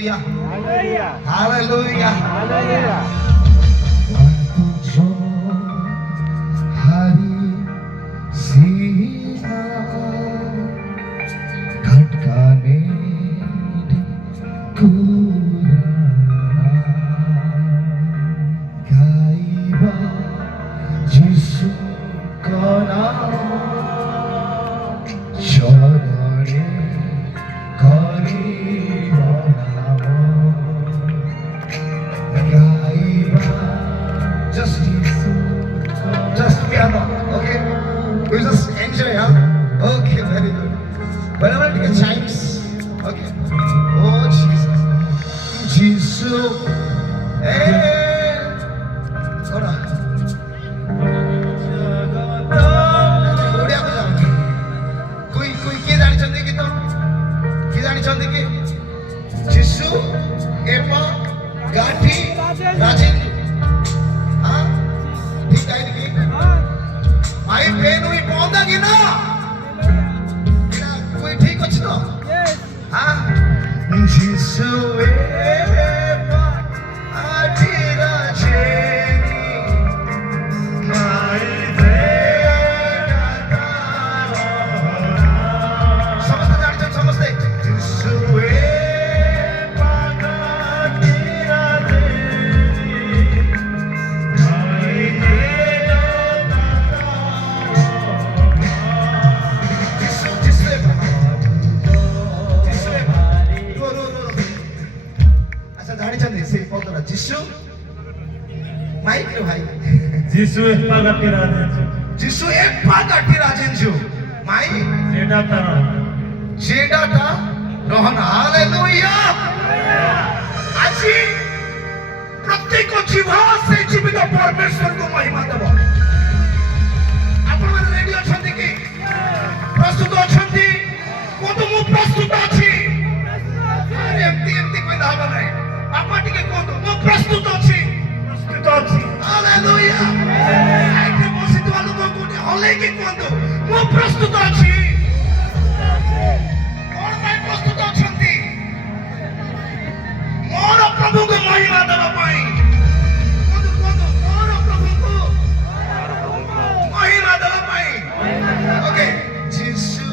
Hallelujah. Hallelujah. Hallelujah. Just piano, okay? We just enjoy, huh? Okay, very good. Whenever we get chimes, okay. Oh Jesus, Jesus, hey, hold on. कोई किए जानी चाहते कि तो किए जानी चाहते कि जिसु एपा गाठी राजेंद्र हाँ ठीक है कि भाई बहन हुई पौधा की ना कोई ठीक कुछ तो हाँ जिसु एपा गाठी राजेंद्र माई जिसु माइक लो भाई जिसु एप्पा गाठी राजेंजु जिसु एप्पा गाठी राजेंजु माई जेडाटा रोहन हालेलुया আজি প্রত্যেক জীব সে জীবিত পরমেশ্বর को महिमा দেব आपण রেডি অছন্তি কি প্রস্তুত অছন্তি কত মু প্রস্তুত আছি আরে এমতি এমতি কই দাবা নাই আপা টিকে কোন মু প্রস্তুত আছি হালেলুয়া আইকে বসিত আলো কোনে হলে কি কোন মু প্রস্তুত আছি কোন ভাই প্রস্তুত অছন্তি মোর প্রভুকে মহিমা দেবা পাই কোন মোর প্রভুকে মহিমা দেবা পাই ওকে যিশু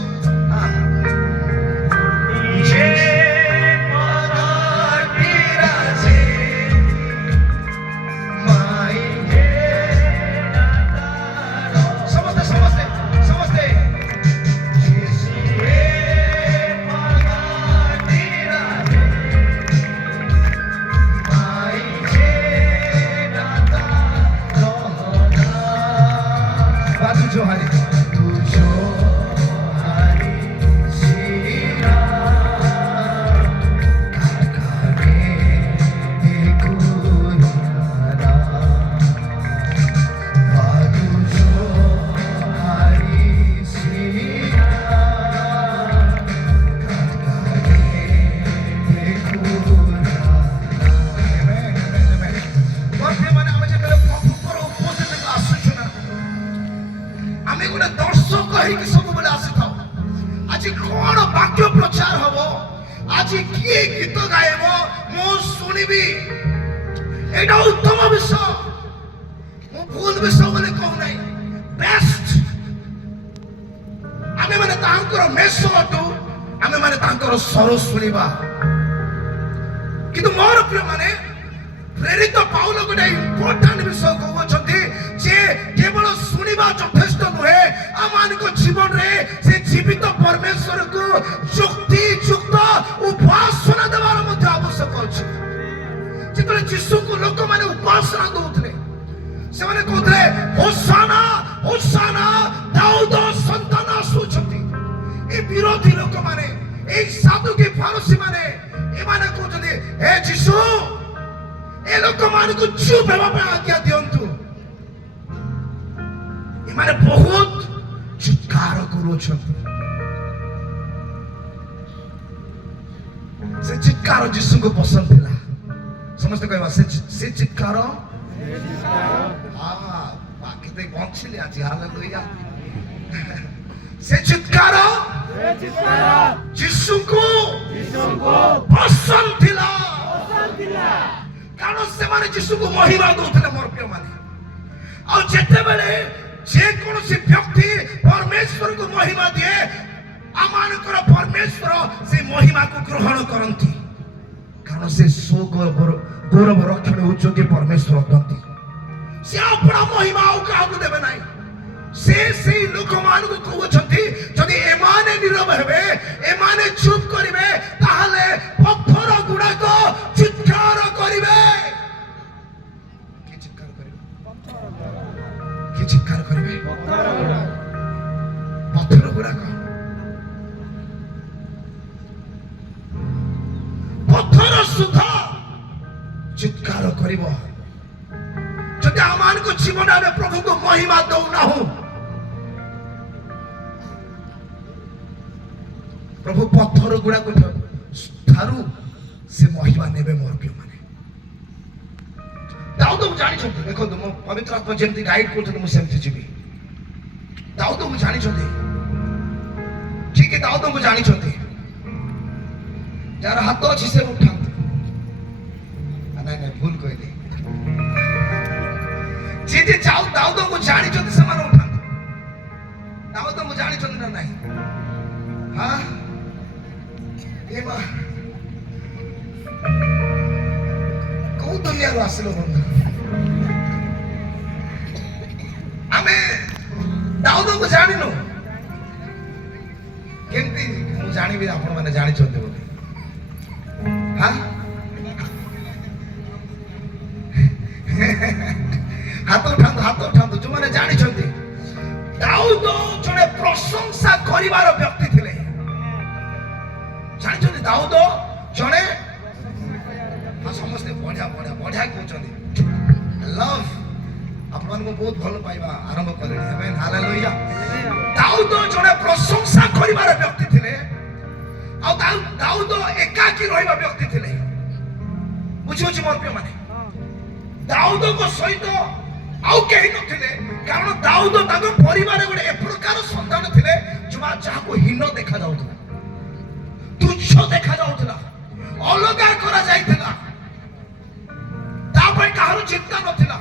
আজি কোন বাক্য প্রচার হব আজি কি গীত গাইব মু শুনিবি এটা উত্তম বিষয় মু ভুল বিষয় বলে কহ নাই বেস্ট আমি মানে তাঙ্কর মেষ অটু আমি মানে তাঙ্কর স্বর শুনিবা কিন্তু মোর প্রিয় মানে প্রেরিত পাউল গোটে ইম্পর্টান্ট বিষয় কହୁଛନ୍ତି যে কেবল শুনিবা যথেষ্ট নুহে আমানক জীবনরে সে জীবিত পরমেশ্বরକୁ যুক্তি যুক্ত উপাসনা দেবার মধ্যে আবশ্যক আছে যেতବେଳେ যিশুକୁ ଲୋକମାନେ ଉପାସନା ଦଉଥିଲେ ସେମାନେ କହୁଥିଲେ ହୋସାନା ହୋସାନା ଦାଉଦ ସନ୍ତାନ ଆସୁଛନ୍ତି ଏ ବିରୋଧୀ ଲୋକମାନେ এই ସାଧୁକି ଫାରସୀ ମାନେ ଏମାନେ କହୁଛନ୍ତି ହେ যিশু ଏ ଲୋକମାନଙ୍କୁ ଚୁପ୍ ହେବା ପାଇଁ ଆଜ୍ଞା ଦିଅନ୍ତୁ ଏମାନେ ବହୁତ ଚିତ୍କାର କରୁଛନ୍ତି ସେ ଚିତ୍କାର ଯୀଶୁଙ୍କୁ ପସନ୍ଦ ଥିଲା ସମସ୍ତେ କହିବା ସେ ଚିତ୍କାର ବାକି ତ ବଞ୍ଚିଲେ ଆଜି ହାଲେଲୁୟା से चित्कार जीशु को पसंद थिला कारण से माने जीशु को महिमा दउथले मोर प्रिय माने आ जेते बेले जे कोनोसी व्यक्ति परमेश्वर को महिमा दिए आमानकर परमेश्वर से महिमा को ग्रहण करंती कारण से सो गौरव रक्षण उच्चके परमेश्वर दंती से अपना महिमा और काहू देबे नाही से लोक मान को कहउछंती जदि एमाने नीरव हेबे एमाने चुप करिवे ताहाले पत्थर गुडा को चित्कार करिवे कि चित्कार करिवे पत्थर गुडा को पत्थर सुधा चित्कार करिवो जदि आमान को जीवन में प्रभु को महिमा दौ ना हो प्रभु पत्थर गुड़ा को थारू से महिमा नेबे मोर प्रिय माने दाऊद को जानि छथि देखो तुम पवित्र आत्मा जेमति गाइड करथि मु सेमति जिबी दाऊद को जानि छथि ठीक है दाऊद को जानि छथि जार हाथ अछि से उठांत नहीं भूल कहली जे जे जाऊ दाऊद को जानि छथि समान उठांत दाऊद को जानि छथि ना नहीं हां एमा को दुनिया रो आसलो बंधु आमे दाऊद को जानिनो केमती मु जानि भी आपण माने जानि छथि बोली हां हाथ उठांतु जो माने जानि छथि दाऊद जने प्रशंसा करिवार व्यक्ति थिले जानि छथि दाऊद जने समस्त बढ़िया बढ़िया बढ़िया कहउछथि लव आपण को बहुत भल पाइबा आरंभ कले आमेन हालेलुया दाऊद जने प्रशंसा करिवार व्यक्ति थिले आ दाऊद एकाकी रहिबा व्यक्ति थिले बुझियो मोर प्रिय माने दाऊद को सहित आउ केही नथिले कारण दाऊद ताको परिवार गोटे ए प्रकार संतान थिले जुमा जाको हीन देखा जाउथला तुच्छ देखा जाउथला अलगा करा जाइथला तापर काहरो चिंता नथिला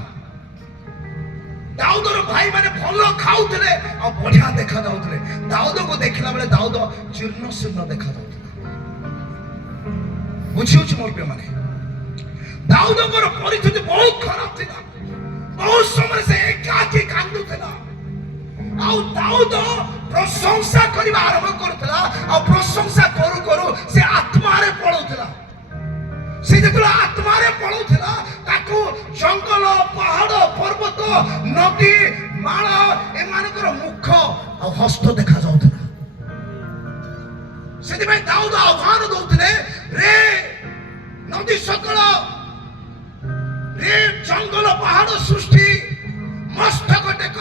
दाऊदर भाई माने भलो खाउथले आ बढ़िया देखा जाउथले दाऊद को देखला बेले दाऊद जीर्ण शीर्ण देखा जाउथला बुझियो मोर प्रिय माने दाऊद को परिस्थिति बहुत खराब थिला बहुत समय से एकाकी कांदु थिला आ दाऊद प्रशंसा करिबा आरंभ करथला आ प्रशंसा करू करू से आत्मा रे पळौथला से जेतला आत्मा रे पळौथला ताको जंगल पहाड़ पर्वत नदी माळ ए मानकर मुख आ हस्त देखा जाउथला सेति में दाऊद आह्वान दउथले रे नदी सकल रे जंगल पहाड़ सृष्टि मस्तक टेक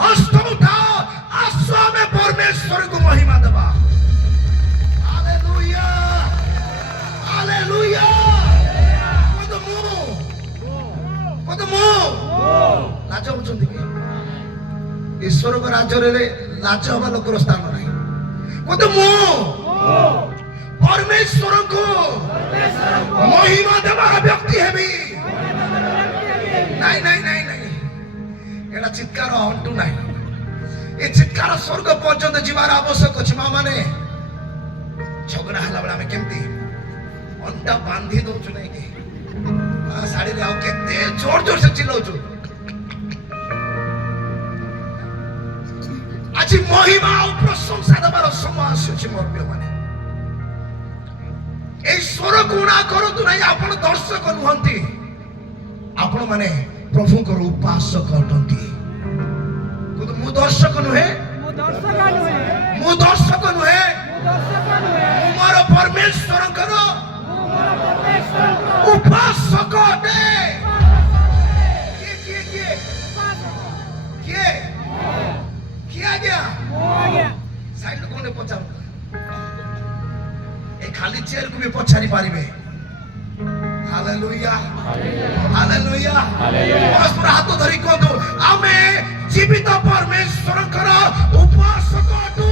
हस्त उठा आसो में परमेश्वर को महिमा देबा हालेलुया हालेलुया कदमो लाज होचंदी कि ईश्वर को राज्य रे लाज हवा लोकर स्थान नाही कदमो परमेश्वर को महिमा देबा व्यक्ति हेबी नहीं नहीं नहीं नहीं एटा चित्कार हंटू नहीं ए चित्कार स्वर्ग पर्यंत जीवार आवश्यक अछि मा माने झगड़ा हला बेला में केमती अंडा बांधी दो छु नहीं के आ साड़ी रे आउ केते जोर जोर से चिल्लाउ छु आज महिमा और प्रशंसा देबार समय आसुछि मोर प्रिय माने ए स्वर गुणा करतु नहीं आपण दर्शक नुहंती आपण माने प्रभु को उपासक अटंती मु दर्शक नुहे मु दर्शक नुहे मोर परमेश्वर करो उपासक अटे किए गया साइड लोक ने पचार ए खाली चेयर को भी पछारी पारिबे हालेलुया हालेलुया परस्पर हाथ धरि कहतो आमे जीवित परमेश्वर कर उपासक अटु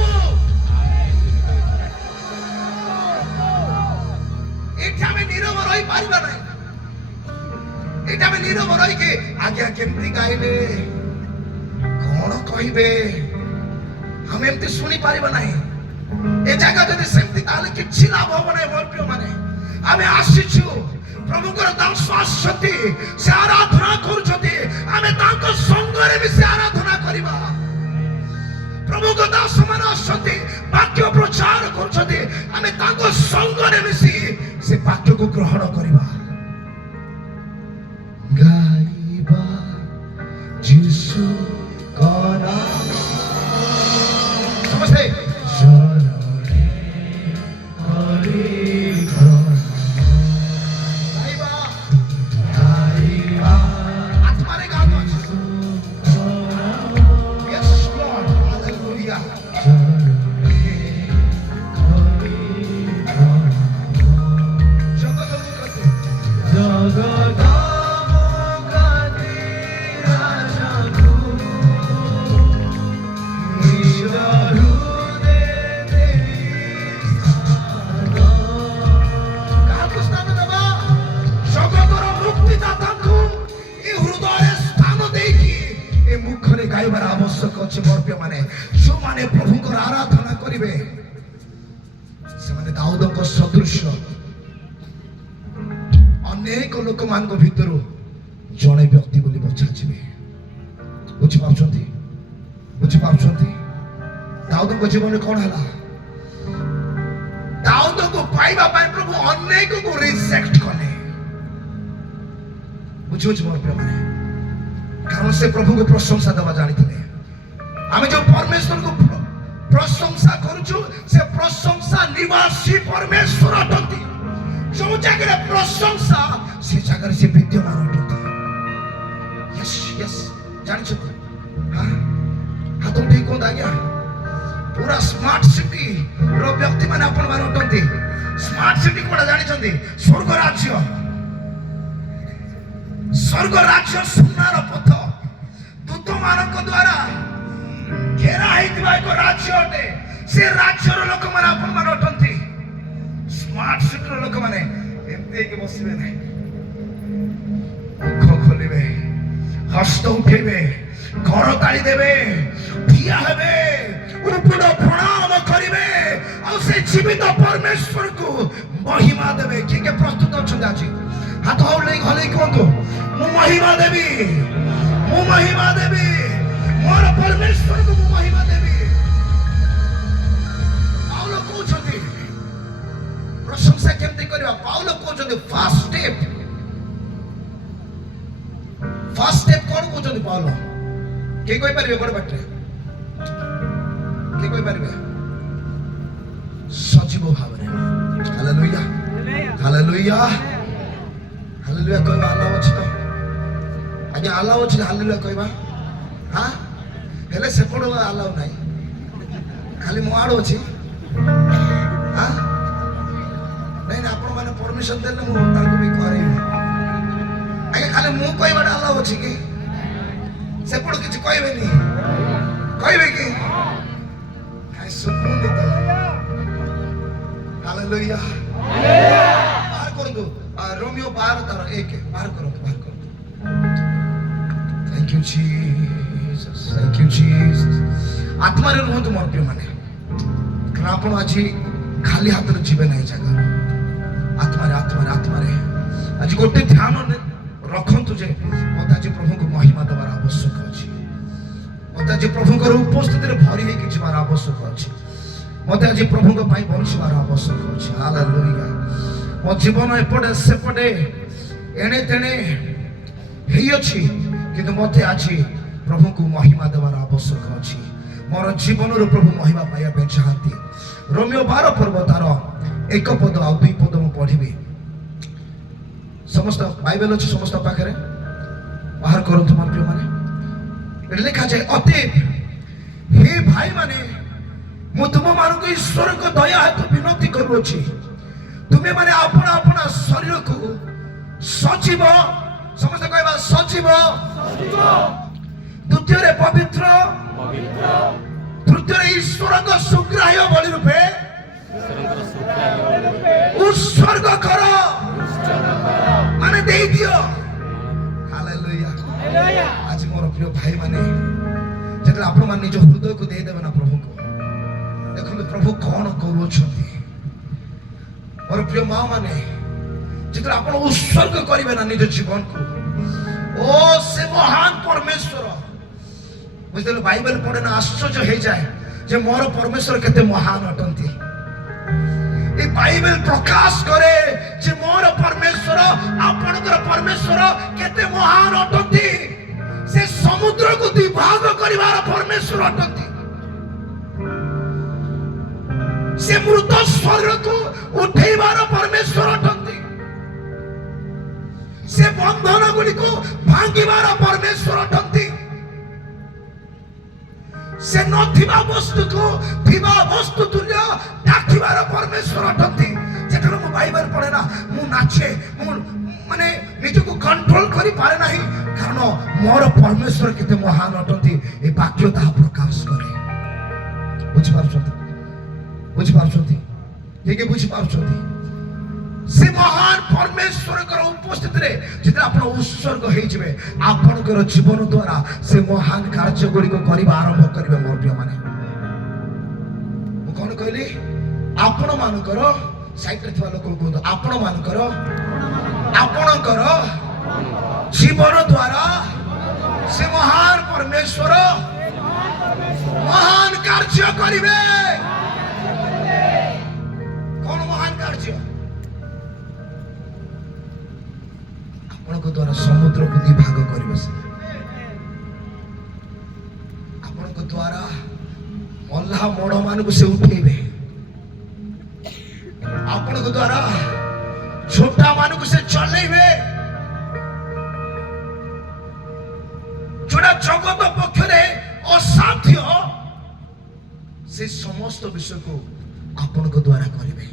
कहिबे हम एमती सुनी पारिबा नाही ए जगह जदि सेमती ताले किछि लाभ हो नाही मोर प्रिय माने आमे आसीछु प्रभु को दास आछति से आराधना करूछति आमे ताको संगरे भी से आराधना करिबा प्रभु को दास मान आछति वाक्य प्रचार करूछति आमे ताको संगरे मिसी से वाक्य को ग्रहण करिबा गाइबा यीशु का नाम समझते अनेक लोक मान भीतर जड़े व्यक्ति बोली बचा बुझिपार्छंती दाऊद को जीवन में कौन है दाऊद को पाइबा प्रभु अनेक को रिजेक्ट कले बुझुछ मोर प्रिय माने कारण से प्रभु को प्रशंसा देवा जानी आमे जो परमेश्वर को प्रशंसा करूछु से प्रशंसा निवासी परमेश्वर अटंती जो जगह प्रशंसा से जगह से विद्यमान अटंती यस यस जानि छ हां हाथ उठी को दागिया पूरा स्मार्ट सिटी रो व्यक्ति माने अपन मान अटंती स्मार्ट सिटी कोडा जानि छंती स्वर्ग राज्य सुनार पथ दूत मानक द्वारा घेरा होइतिबा एक राज्य अटे से राज्यर लोक माने अपन मान अटंती स्मार्ट सिटी लोक माने एमते के बसिबे नै मुख खोलिबे हस्त उठेबे घर ताली देबे ठिया हेबे उपुड प्रणाम करिबे और से जीवित परमेश्वर को महिमा देबे के प्रस्तुत अछन जाची हाथ हौले घले कोंतो मु महिमा देबी मोर परमेश्वर को मु महिमा देबी पाउलो कहउछथि प्रशंसा केमते करबा पाउलो कहउछथि फर्स्ट स्टेप कोन कहउछथि पाउलो के कोइ परबे बड़ बट्रे के कोइ परबे सजीव भावरे हालेलुया हालेलुया हालेलुया कहबा अल्लाह अछि तो आज्ञा अल्लाह अछि हालेलुया कहबा हां हेले से पड़ो अल्लाह नाही खाली मो आडो अछि हां नहीं ना आपण माने परमिशन देले मु ताको भी करे आज्ञा खाली मु कहबा अल्लाह अछि कि से पड़ो किछ कहबे कि हाय सुकून दे हालेलुया बाहर कर दो रोमियो 12 तार 1 बाहर करो थैंक यू जीसस आत्मा रे रहंतु मोर प्रिय माने कारण आपण आज खाली हाथ रे जीवे नाही जगह आत्मा रे आज गोटे ध्यान रखंतु जे मत आज प्रभु को महिमा देवार आवश्यक अछि मत आज प्रभु को उपस्थिति रे भरी हे कि जीवार आवश्यक अछि मत आज प्रभु को पाई बंशीवार आवश्यक अछि हालेलुया मो जीवन एपटे सेपटे एणे तेणे हेई अछि किंतु मते आज प्रभु को महिमा देवार आवश्यक अछि मोर जीवन रो प्रभु महिमा पाया पे चाहती रोमियो 12 पर्व तार 1 पद आ 2 पद मु पढिबे समस्त बाइबल अछि समस्त पाखरे बाहर करू तुम प्रिय माने लिखा जाय अतएव हे भाई माने मु तुम मान को ईश्वर को दया हेतु विनती करू अछि तुम्हें माने अपना अपना शरीर को सजीव समस्त कहबा सजीव द्वितीय रे पवित्र तृतीय ईश्वर को सुग्राह्य बलि रूपे उत्सर्ग करो माने दे दियो हालेलुया आज मोर प्रिय भाई माने जते ଯେତେବେଳେ ଆପଣମାନେ ନିଜ ହୃଦୟକୁ ଦେଇଦେବେ ନା ପ୍ରଭୁଙ୍କୁ, ଦେଖନ୍ତୁ ପ୍ରଭୁ କଣ କରୁଛନ୍ତି। ମୋର ପ୍ରିୟ ମା ମାନେ, ଯେତେବେଳେ ଆପଣ ଉତ୍ସର୍ଗ କରିବେ ନା ନିଜ ଜୀବନକୁ, ଓ ସେ ମହାନ ପରମେଶ୍ୱର, ବୁଝିଲେ ବାଇବେଲ ପଢେ ନା ଆଶ୍ଚର୍ଯ୍ୟ ହେଇଯାଏ ଯେ ମୋର ପରମେଶ୍ୱର କେତେ ମହାନ ଅଟନ୍ତି। এই বাইবেল প্রকাশ করে যে মোর পরমেশ্বর আপনার পরমেশ্বর কেতে মহান অটନ୍ତି। সে সমুদ্রକୁ দ্বিভাগ করিবার পরমেশ্বর অটନ୍ତି। সে মৃত শরীরକୁ উঠাইবার পরমেশ্বর অটନ୍ତି। সে বন্ধন গুলিକୁ ভাঙ্গিবার পরমেশ্বর অটନ୍ତି। সে নথিবা বস্তুକୁ থিবা বস্তু তুল্য ডাকিবার পরমেশ্বর অটନ୍ତି। যেখানে মু বাইবেল পড়ে না মু নাচে, মু মানে নিজକୁ কন্ট্রোল করি পারে ନାହିଁ, কারণ মোর পরমেশ্বর কেতে মহান অটନ୍ତି। এই বাক্য তাহা প্রকাশ করে। বুঝিপারছନ୍ତି? বুঝিপারছନ୍ତି? কে বুঝিপারছନ୍ତି? সে মহান পরমেশ্বরଙ୍କର ଉପସ୍ଥିତିରେ ଯେତେବେଳେ ଆପଣ ଉତ୍ସର୍ଗ ହେଇଯିବେ, ଆପଣଙ୍କର ଜୀବନ ଦ୍ୱାରା ସେ ମହାନ କାର୍ଯ୍ୟଗୁଡ଼ିକ କରିବା ଆରମ୍ଭ କରିବେ। ମୋର ପ୍ରିୟମାନେ, ମୁଁ କଣ କହିଲି? ଆପଣମାନଙ୍କର ସାଇଟରେ ଥିବା ଲୋକଙ୍କୁ କୁହନ୍ତୁ, ଆପଣଙ୍କର ଜୀବନ ଦ୍ୱାରା ସେ ମହାନ ପରମେଶ୍ୱର ମହାନ କାର୍ଯ୍ୟ କରିବେ। କଣ ମହାନ କାର୍ଯ୍ୟ? ଆପଣଙ୍କ ଦ୍ୱାରା ସମୁଦ୍ରକୁ ଦ୍ୱିଭାଗ କରିବେ। ସେ ଆପଣଙ୍କ ଦ୍ୱାରା ମଲ୍ଲା ମୋଡ଼ ମାନଙ୍କୁ ସେ ଉଠେଇବେ। ଆପଣଙ୍କ ଦ୍ୱାରା ଛୋଟା ମାନଙ୍କୁ ସେ ଚଲେଇବେ। ଯୋଉଟା ଜଗତ ପକ୍ଷରେ ଅସାଧ୍ୟ, ସେ ସମସ୍ତ ବିଷୟକୁ ଆପଣଙ୍କ ଦ୍ୱାରା କରିବେ।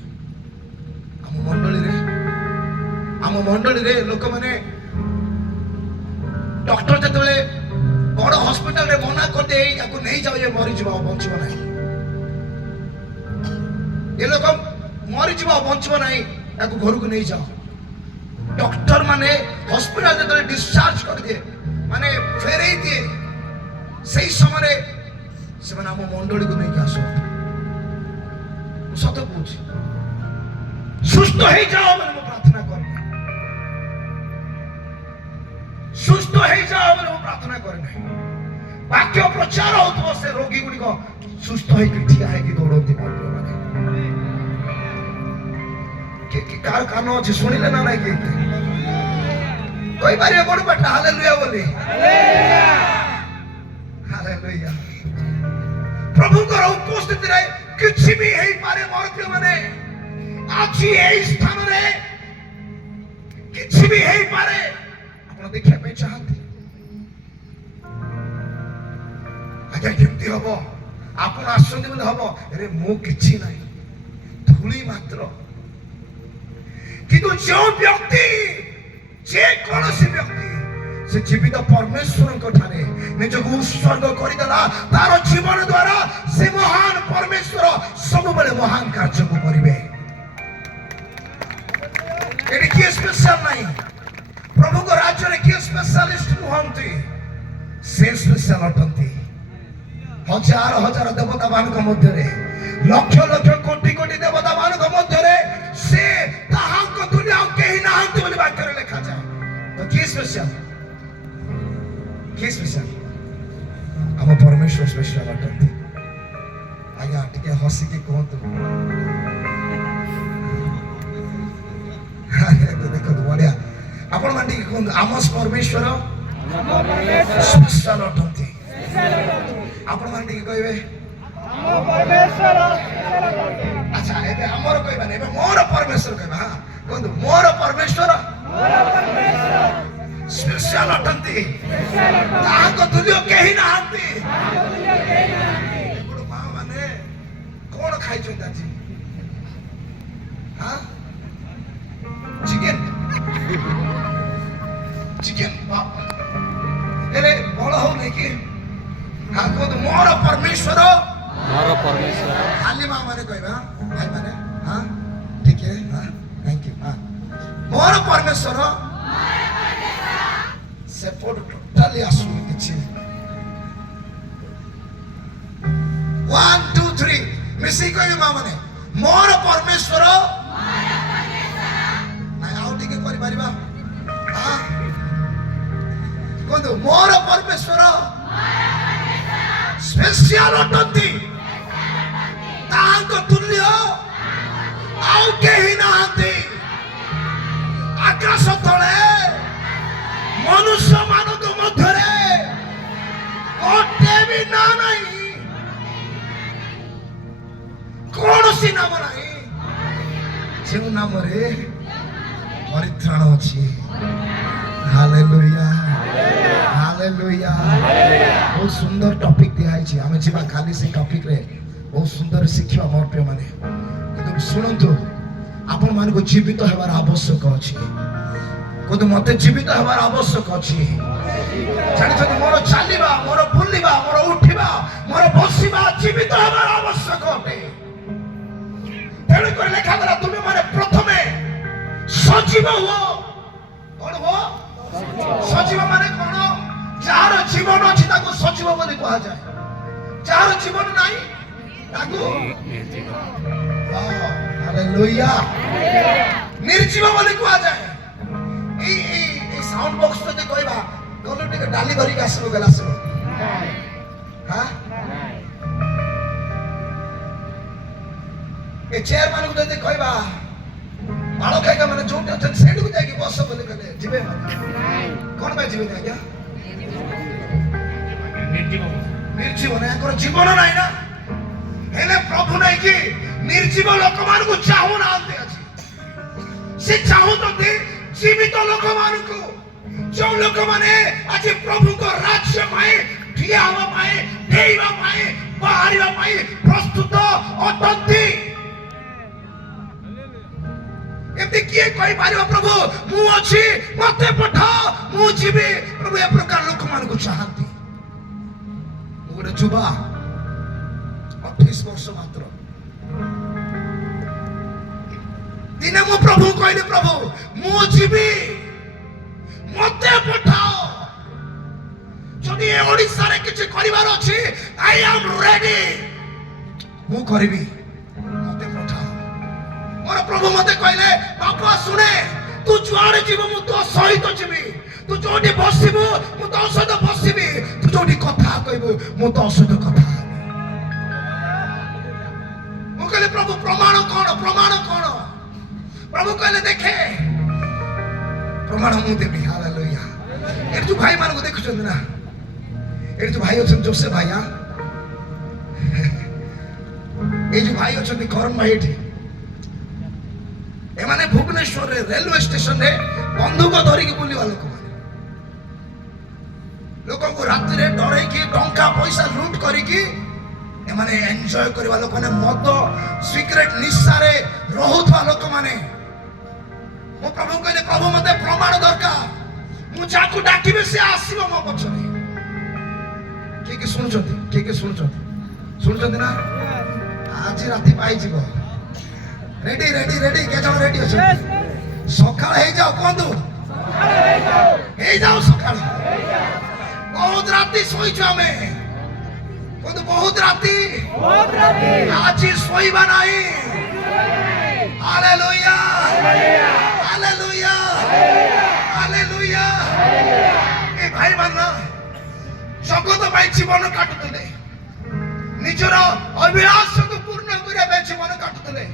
ଆମ ମଣ୍ଡଳୀରେ ଲୋକମାନେ ଡକ୍ଟର ଯେତେବେଳେ ବଡ ହସ୍ପିଟାଲରେ ମନା କରିଦିଏ, ୟାକୁ ନେଇଯାଅ, ଇଏ ମରିଯିବ ଆଉ ବଞ୍ଚିବ ନାହିଁ, ଏ ଲୋକ ମରିଯିବ ଆଉ ବଞ୍ଚିବ ନାହିଁ, ତାକୁ ଘରକୁ ନେଇଯାଅ। ଡକ୍ଟର ମାନେ ହସ୍ପିଟାଲ ଯେତେବେଳେ ଡିସଚାର୍ଜ କରିଦିଏ, ମାନେ ଫେରେଇ ଦିଏ, ସେଇ ସମୟରେ ସେମାନେ ଆମ ମଣ୍ଡଳୀକୁ ନେଇକି ଆସନ୍ତି। ମୁଁ ସତ କହୁଛି, ସୁସ୍ଥ ହେଇଯାଅ ବୋଲି ମୁଁ ପ୍ରାର୍ଥନା କରେ। ସୁସ୍ଥ ହେଇଯାଅ ବୋଲି ମୁଁ ପ୍ରାର୍ଥନା କରେ ନାହିଁ। ବାକ୍ୟ ପ୍ରଚାର ହଉଥିବ, ସେ ରୋଗୀ ଗୁଡିକ ସୁସ୍ଥ ହେଇକି ଠିଆ ହେଇକି ଦୌଡନ୍ତି। କାହାର କାନ ଅଛି ଶୁଣିଲେ ନା ନାଇଁ? କିଏ କହିପାରିବେ ବଡ ପାଠ ହାଲେଲୁୟା ବୋଲି? ହାଲେଲୁୟା। ପ୍ରଭୁଙ୍କର ଉପସ୍ଥିତିରେ କିଛି ବି ହେଇପାରେ। ମୋର ପ୍ରିୟମାନେ, ଆଜି ଏହି ସ୍ଥାନରେ କିଛି ବି ହେଇପାରେ। ଆପଣ ଦେଖିବା ପାଇଁ ଚାହାନ୍ତି? ଆଜ୍ଞା କେମିତି ହବ? ଆପଣ ଆସନ୍ତି ବୋଲି ହବ? ଆରେ ମୁଁ କିଛି ନାହିଁ, ଧୂଳି ମାତ୍ର। କିନ୍ତୁ ଯେଉଁ ବ୍ୟକ୍ତି, ଯେକୌଣସି ବ୍ୟକ୍ତି ସେ ଜୀବିତ ପରମେଶ୍ୱରଙ୍କ ଠାରେ ନିଜକୁ ଉତ୍ସର୍ଗ କରିଦେଲା, ତାର ଜୀବନ ଦ୍ୱାରା ସେ ମହାନ ପରମେଶ୍ୱର ସବୁବେଳେ ମହାନ କାର୍ଯ୍ୟକୁ କରିବେ। ଏଠି କିଏ ସ୍ପେଶାଲ ନାହିଁ। ପ୍ରଭୁଙ୍କ ରାଜ୍ୟରେ କିଏ ସ୍ପେଶାଲିଷ୍ଟ ନୁହନ୍ତି, ସେ ସ୍ପେଶାଲ ଅଟନ୍ତି। ହଜାର ହଜାର ଦେବତା ମାନଙ୍କ ମଧ୍ୟରେ, ଲକ୍ଷ ଲକ୍ଷ କୋଟି କୋଟି ଦେବତା ମାନଙ୍କ ମଧ୍ୟରେ ସେ ତାହାଙ୍କ ତୁଲ୍ୟ ଆଉ କେହି ନାହାନ୍ତି ବୋଲି ବାକ୍ୟରେ ଲେଖାଯାଏ। ତ କିଏ ସ୍ପେଶାଲ? କିଏ ସ୍ପେଶାଲ? ଆମ ପରମେଶ୍ୱର ସ୍ପେଶାଲ ଅଟନ୍ତି। ଆଜ୍ଞା ଟିକେ ହସିକି କୁହନ୍ତୁ। ଦେଖନ୍ତୁ ବଢିଆ। ଆପଣ ମାନେ ଟିକେ କୁହନ୍ତୁ, ଆମ ପରମେଶ୍ୱର ସ୍ପେଶାଲ ଅଟନ୍ତି। ଆପଣ ମାନେ ଟିକେ କହିବେ। ଆଚ୍ଛା ଏବେ ଆମର କହିବାନି, ଏବେ ମୋର ପରମେଶ୍ୱର କହିବା। ହଁ କୁହନ୍ତୁ, ମୋର ପରମେଶ୍ୱର ସ୍ପେଶାଲ ଅଟନ୍ତି, ତାହାଙ୍କ ତୁଲ୍ୟ କେହି ନାହାନ୍ତି। ମା ମାନେ କଣ ଖାଇଛନ୍ତି ଆଜି? ଚିକେନ ଚିକେନ ହେଲେ ବଳ ହଉନି କି? ହଁ କୁହନ୍ତୁ, ମୋର ପରମେଶ୍ୱର ଖାଲି ମା ମାନେ କହିବା, ଭାଇ ମାନେ ଟିକେ ଥ୍ୟାଙ୍କ ୟୁ। ମୋର ପରମେଶ୍ୱର ସେପଟ ଟୋଟାଲି ଆସୁନି କିଛି। मिसी कहबे मां माने मोर परमेश्वर नाइ आउ टिके करि परिबा हां कोन मोर परमेश्वर स्पेशल अटंती तांको तुल्य आउ केही नाहंती आकाश तले मनुष्य मानक मध्यरे गोटे भी ना नहीं कौन सी नाम नहीं जो नाम रे परित्राण अछि हालेलुया हालेलुया बहुत सुंदर टॉपिक दिया है आमे जीवा खाली से टॉपिक रे बहुत सुंदर शिक्षा मोर पे माने किंतु सुनंतु आपण मान को जीवित हेबार आवश्यक अछि कोदो मते जीवित हेबार आवश्यक अछि जानि छ मोर चालिबा मोर बुलिबा मोर उठिबा मोर बसिबा जीवित हेबार आवश्यक अटे तेणु कर लेखा गला तुमे माने प्रथमे सजीव हो कोन हो सजीव माने कोन जार जीवन अछि ताको सजीव बोली कहा जाय जार जीवन नाही ताको हालेलुया निर्जीव बोली कहा जाय ए साउंड बॉक्स तो कहबा गलो टिके डाली धरि के आसबो गेला आसबो हां ए चेयर मान को दे कहबा बालो खाइका माने जोटे अछन सेड को जाके बस बोली कहले जिबे कोन बे जिबे आज्ञा निर्जीव ना कर जीवन नाही ना हेले प्रभु नाही कि निर्जीव लोक मान को चाहू ना आते अछि से चाहू तो दे जीवित लोक मान को जो लोक माने आज प्रभु को राज्य पाए ठिया हवा पाए देवा पाए बाहरिवा पाए प्रस्तुत अटंती एते किए कहि पारिबो प्रभु मु अछि मते पठा मु जीवे प्रभु ए प्रकार लोक मान को चाहती गोटे जुबा 28 वर्ष मात्र दिने मु प्रभु कहले प्रभु मु जीवी मते पठाओ जदि ए ओडिसा रे किछ करिवार अछि आई एम रेडी मु करबी मते पठाओ मोर प्रभु मते कहले बापा सुने तू जुआड़े जीव मु तो सहित जीवी तू जोडी बसिबो मु तो सहित बसिबी तू जोडी कथा कहबो मु तो सहित कथा मु कहले प्रभु प्रमाण कोन प्रभु कहले देखे प्रमाण मु देबी हालेलुया ए जो भाई मान को देखुछन ना ए जो भाई अछन जोसेफ भाई हां ए जो भाई अछन करम भाई एठी ए माने भुवनेश्वर रे रेलवे स्टेशन रे बंदूक धरि के बुली वाला लोक को रात्रि रे डरै की टंका पैसा लूट करी की ए माने एन्जॉय करवा लोक माने मद सिगरेट निशा रे रहुथवा लोक माने मो प्रभु कहले प्रभु मते प्रमाण दरकार मु जाकू डाकिबे से आसीबो मो पछरे के सुनछथि ना आज राति पाई जीवो रेडी रेडी रेडी के जाओ रेडी अछि सकाळ हे जाओ कोंदु हे जाओ सकाळ बहुत राति सोई छ हमें कोंदु बहुत राति आज सोईबा नाही हालेलुया हालेलुया हालेलुया ए भाई मानना जगत भाई जीवन काटुतले निजर अभिलाष को पूर्ण करे जीवन काटुतले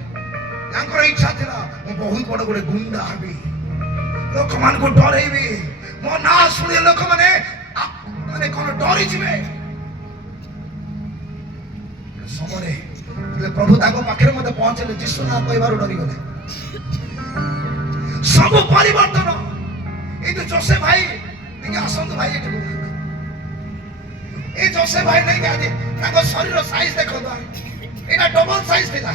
यांकर इच्छा थिला मो बहुत बड़ बड़ गुंडा हबी लोक मान को डरेबी मो ना सुने लोक माने कोन डरी जिवे समरे प्रभु ताको पाखरे मते पहुंचले जिसु ना कहबारो डरी गले सब परिवर्तन ए तो जोसेफ भाई निके आसंत भाई एठो ए जोसेफ भाई नहीं गादे ताको शरीर साइज देखो तो एटा डबल साइज थिला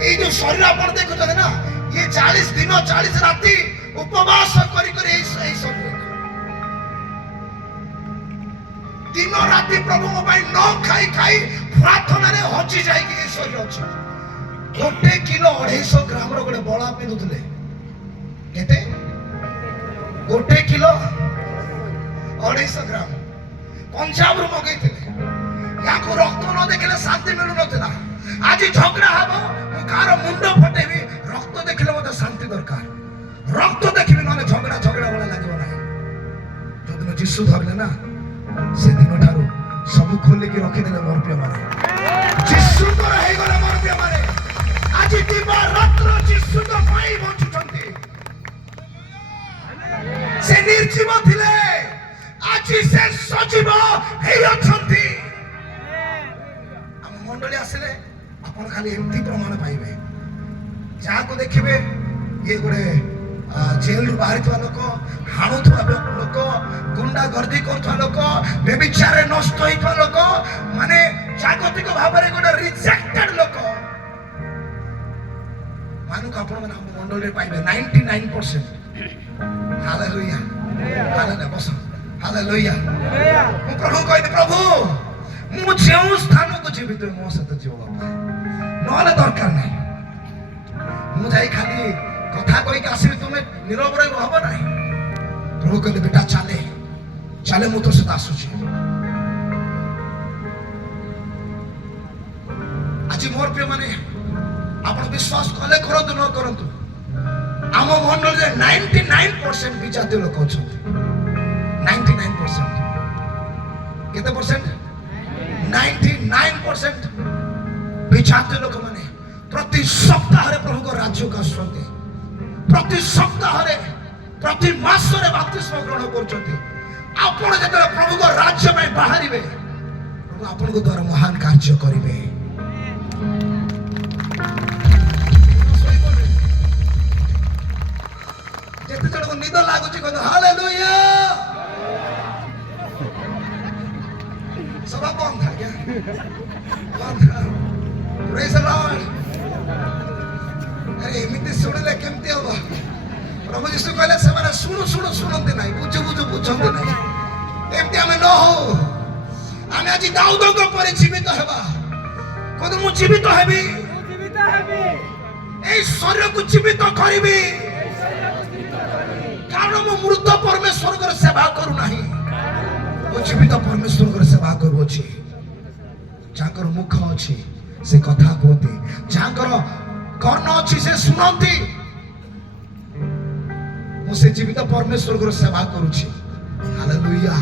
ए जो शरीर आपण देखो तो ना ये 40 दिन 40 राती उपवास करी करी ए शरीर दिन राति प्रभु को भाई न खाई खाई प्रार्थना रे हची जाई कि शरीर अछि 1 किलो 250 ग्राम रो गोटे बळा पे दुतले केते 1 किलो 250 ग्राम पंजाब रो मगै थिले ତାକୁ ରକ୍ତ ନ ଦେଖିଲେ ଶାନ୍ତି ମିଳୁନଥିଲା। ଆଜି ଝଗଡ଼ା ହବ, ମୁଁ କାହାର ମୁଣ୍ଡ ଫଟେଇବି, ରକ୍ତ ଦେଖିଲେ ମୋତେ ଶାନ୍ତି ଦରକାର। ରକ୍ତ ଦେଖିବି, ନହେଲେ ଝଗଡ଼ା ଭଳିଆ ଲାଗିବ ନାହିଁ। ଯୋଉଦିନ ଯୀଶୁ ଧରିଲେ ନା, ସେଦିନ ଠାରୁ ସବୁ ଖୋଲିକି ରଖିଦେଲେ ମୋର ପ୍ରିୟମାନେ। ଯୀଶୁଙ୍କର ହେଇଗଲେ ମୋର ପ୍ରିୟମାନେ। ଆଜି ଦିବା ରାତ୍ର ଯୀଶୁଙ୍କ ପାଇଁ ବଞ୍ଚୁଛନ୍ତି। ସେ ନିର୍ଜୀବ ଥିଲେ, ଆଜି ସେ ସଜୀବ ହେଇ ଅଛନ୍ତି। ଆମ ମଣ୍ଡଳୀ ଆସିଲେ ଆପଣ ଖାଲି ଏମିତି ପ୍ରମାଣ ପାଇବେ। ଯାହାକୁ ଦେଖିବେ ଇଏ ଗୋଟେ ଜେଲରୁ ବାହାରିଥିବା ଲୋକ, ହାଣୁଥିବା ଲୋକ, ଗୁଣ୍ଡା ଗର୍ଦ୍ଦି କରୁଥିବା ଲୋକ, ବ୍ୟଭିଚାରରେ ନଷ୍ଟ ହେଇଥିବା ଲୋକ, ମାନେ ଜାଗତିକ ଭାବରେ ଗୋଟେ ରିଜେକ୍ଟେଡ ଲୋକ ମାନଙ୍କୁ ଆପଣ ମାନେ ଆମ ମଣ୍ଡଳୀରେ ପାଇବେ 99%। ହାଲେଲୁୟା, ହାଲେଲୁୟା, ବସ। ହାଲେଲୁୟା। ମୁଁ ପ୍ରଭୁ କହିଲି, ପ୍ରଭୁ ମୁଁ ଯେଉଁ ସ୍ଥାନକୁ ଯିବି ତୁମେ ମୋ ସହିତ ଯିବ ବାପା, ନହେଲେ ଦରକାର ନାହିଁ। ମୁଁ ଯାଇ ଖାଲି କଥା କହିକି ଆସିବି, ତୁମେ ନୀରବ ରହିବ, ହବ ନାହିଁ। ପ୍ରଭୁ କହିଲେ, ବେଟା ଚାଲେ ଚାଲେ, ମୁଁ ତୋ ସହିତ ଆସୁଛି। ଆଜି ମୋର ପ୍ରିୟମାନେ, ଆପଣ ବିଶ୍ୱାସ କଲେ କରନ୍ତୁ ନ କରନ୍ତୁ, ଆମ ମଣ୍ଡଳୀରେ 99% ବିଜାତୀୟ ଲୋକ ଅଛନ୍ତି। 99%। କେତେ ପରସେଣ୍ଟ? 99% ବିଜାତୀୟ ଲୋକମାନେ ପ୍ରତି ସପ୍ତାହରେ ପ୍ରଭୁଙ୍କ ରାଜ୍ୟକୁ ଆସୁଛନ୍ତି। ପ୍ରତି ସପ୍ତାହରେ, ପ୍ରତି ମାସରେ ବାପ୍ତିସ୍ମ ଗ୍ରହଣ କରୁଛନ୍ତି। ଆପଣ ଯେତେବେଳେ ପ୍ରଭୁଙ୍କ ରାଜ୍ୟ ପାଇଁ ବାହାରିବେ, ପ୍ରଭୁ ଆପଣଙ୍କ ଦ୍ୱାରା ମହାନ କାର୍ଯ୍ୟ କରିବେ। ଯେତେ ଜଣଙ୍କୁ ନିଦ ଲାଗୁଛି କହିଲେ ହାଲେଲୁୟା। ସଭା ବନ୍ଦ, ଆଜ୍ଞା ବନ୍ଦ। ପ୍ରେଜ୍ ଦ ଲର୍ଡ। ଆରେ ଏମିତି ଶୁଣିଲେ କେମିତି ହବ? ପ୍ରଭୁ ଯୀଶୁ କହିଲେ ସେମାନେ ଶୁଣନ୍ତି ନାହିଁ, ବୁଝନ୍ତି ନାହିଁ। ଏମିତି ଆମେ ନ ହଉ। ଆମେ ଆଜି ଦାଉଦଙ୍କ ପରି ଜୀବିତ ହେବା। କହନ୍ତୁ, ମୁଁ ଜୀବିତ ହେବି, এই ଶରୀରକୁ ଜୀବିତ କରିବି, କାରଣ ମୁଁ ମୃତ ପରମେଶ୍ୱରଙ୍କର ସେବା କରୁନାହିଁ, ମୁଁ ଜୀବିତ ପରମେଶ୍ୱରଙ୍କର ସେବା କରୁଅଛି। ଯାହାଙ୍କର ମୁଖ ଅଛି ସେ କଥା କୁହନ୍ତି, ଯାହାଙ୍କର କର୍ଣ୍ଣ ଅଛି ସେ ଶୁଣନ୍ତି। ମୁଁ ସେ ଜୀବିତ ପରମେଶ୍ୱରଙ୍କର ସେବା କରୁଛି। Hallelujah,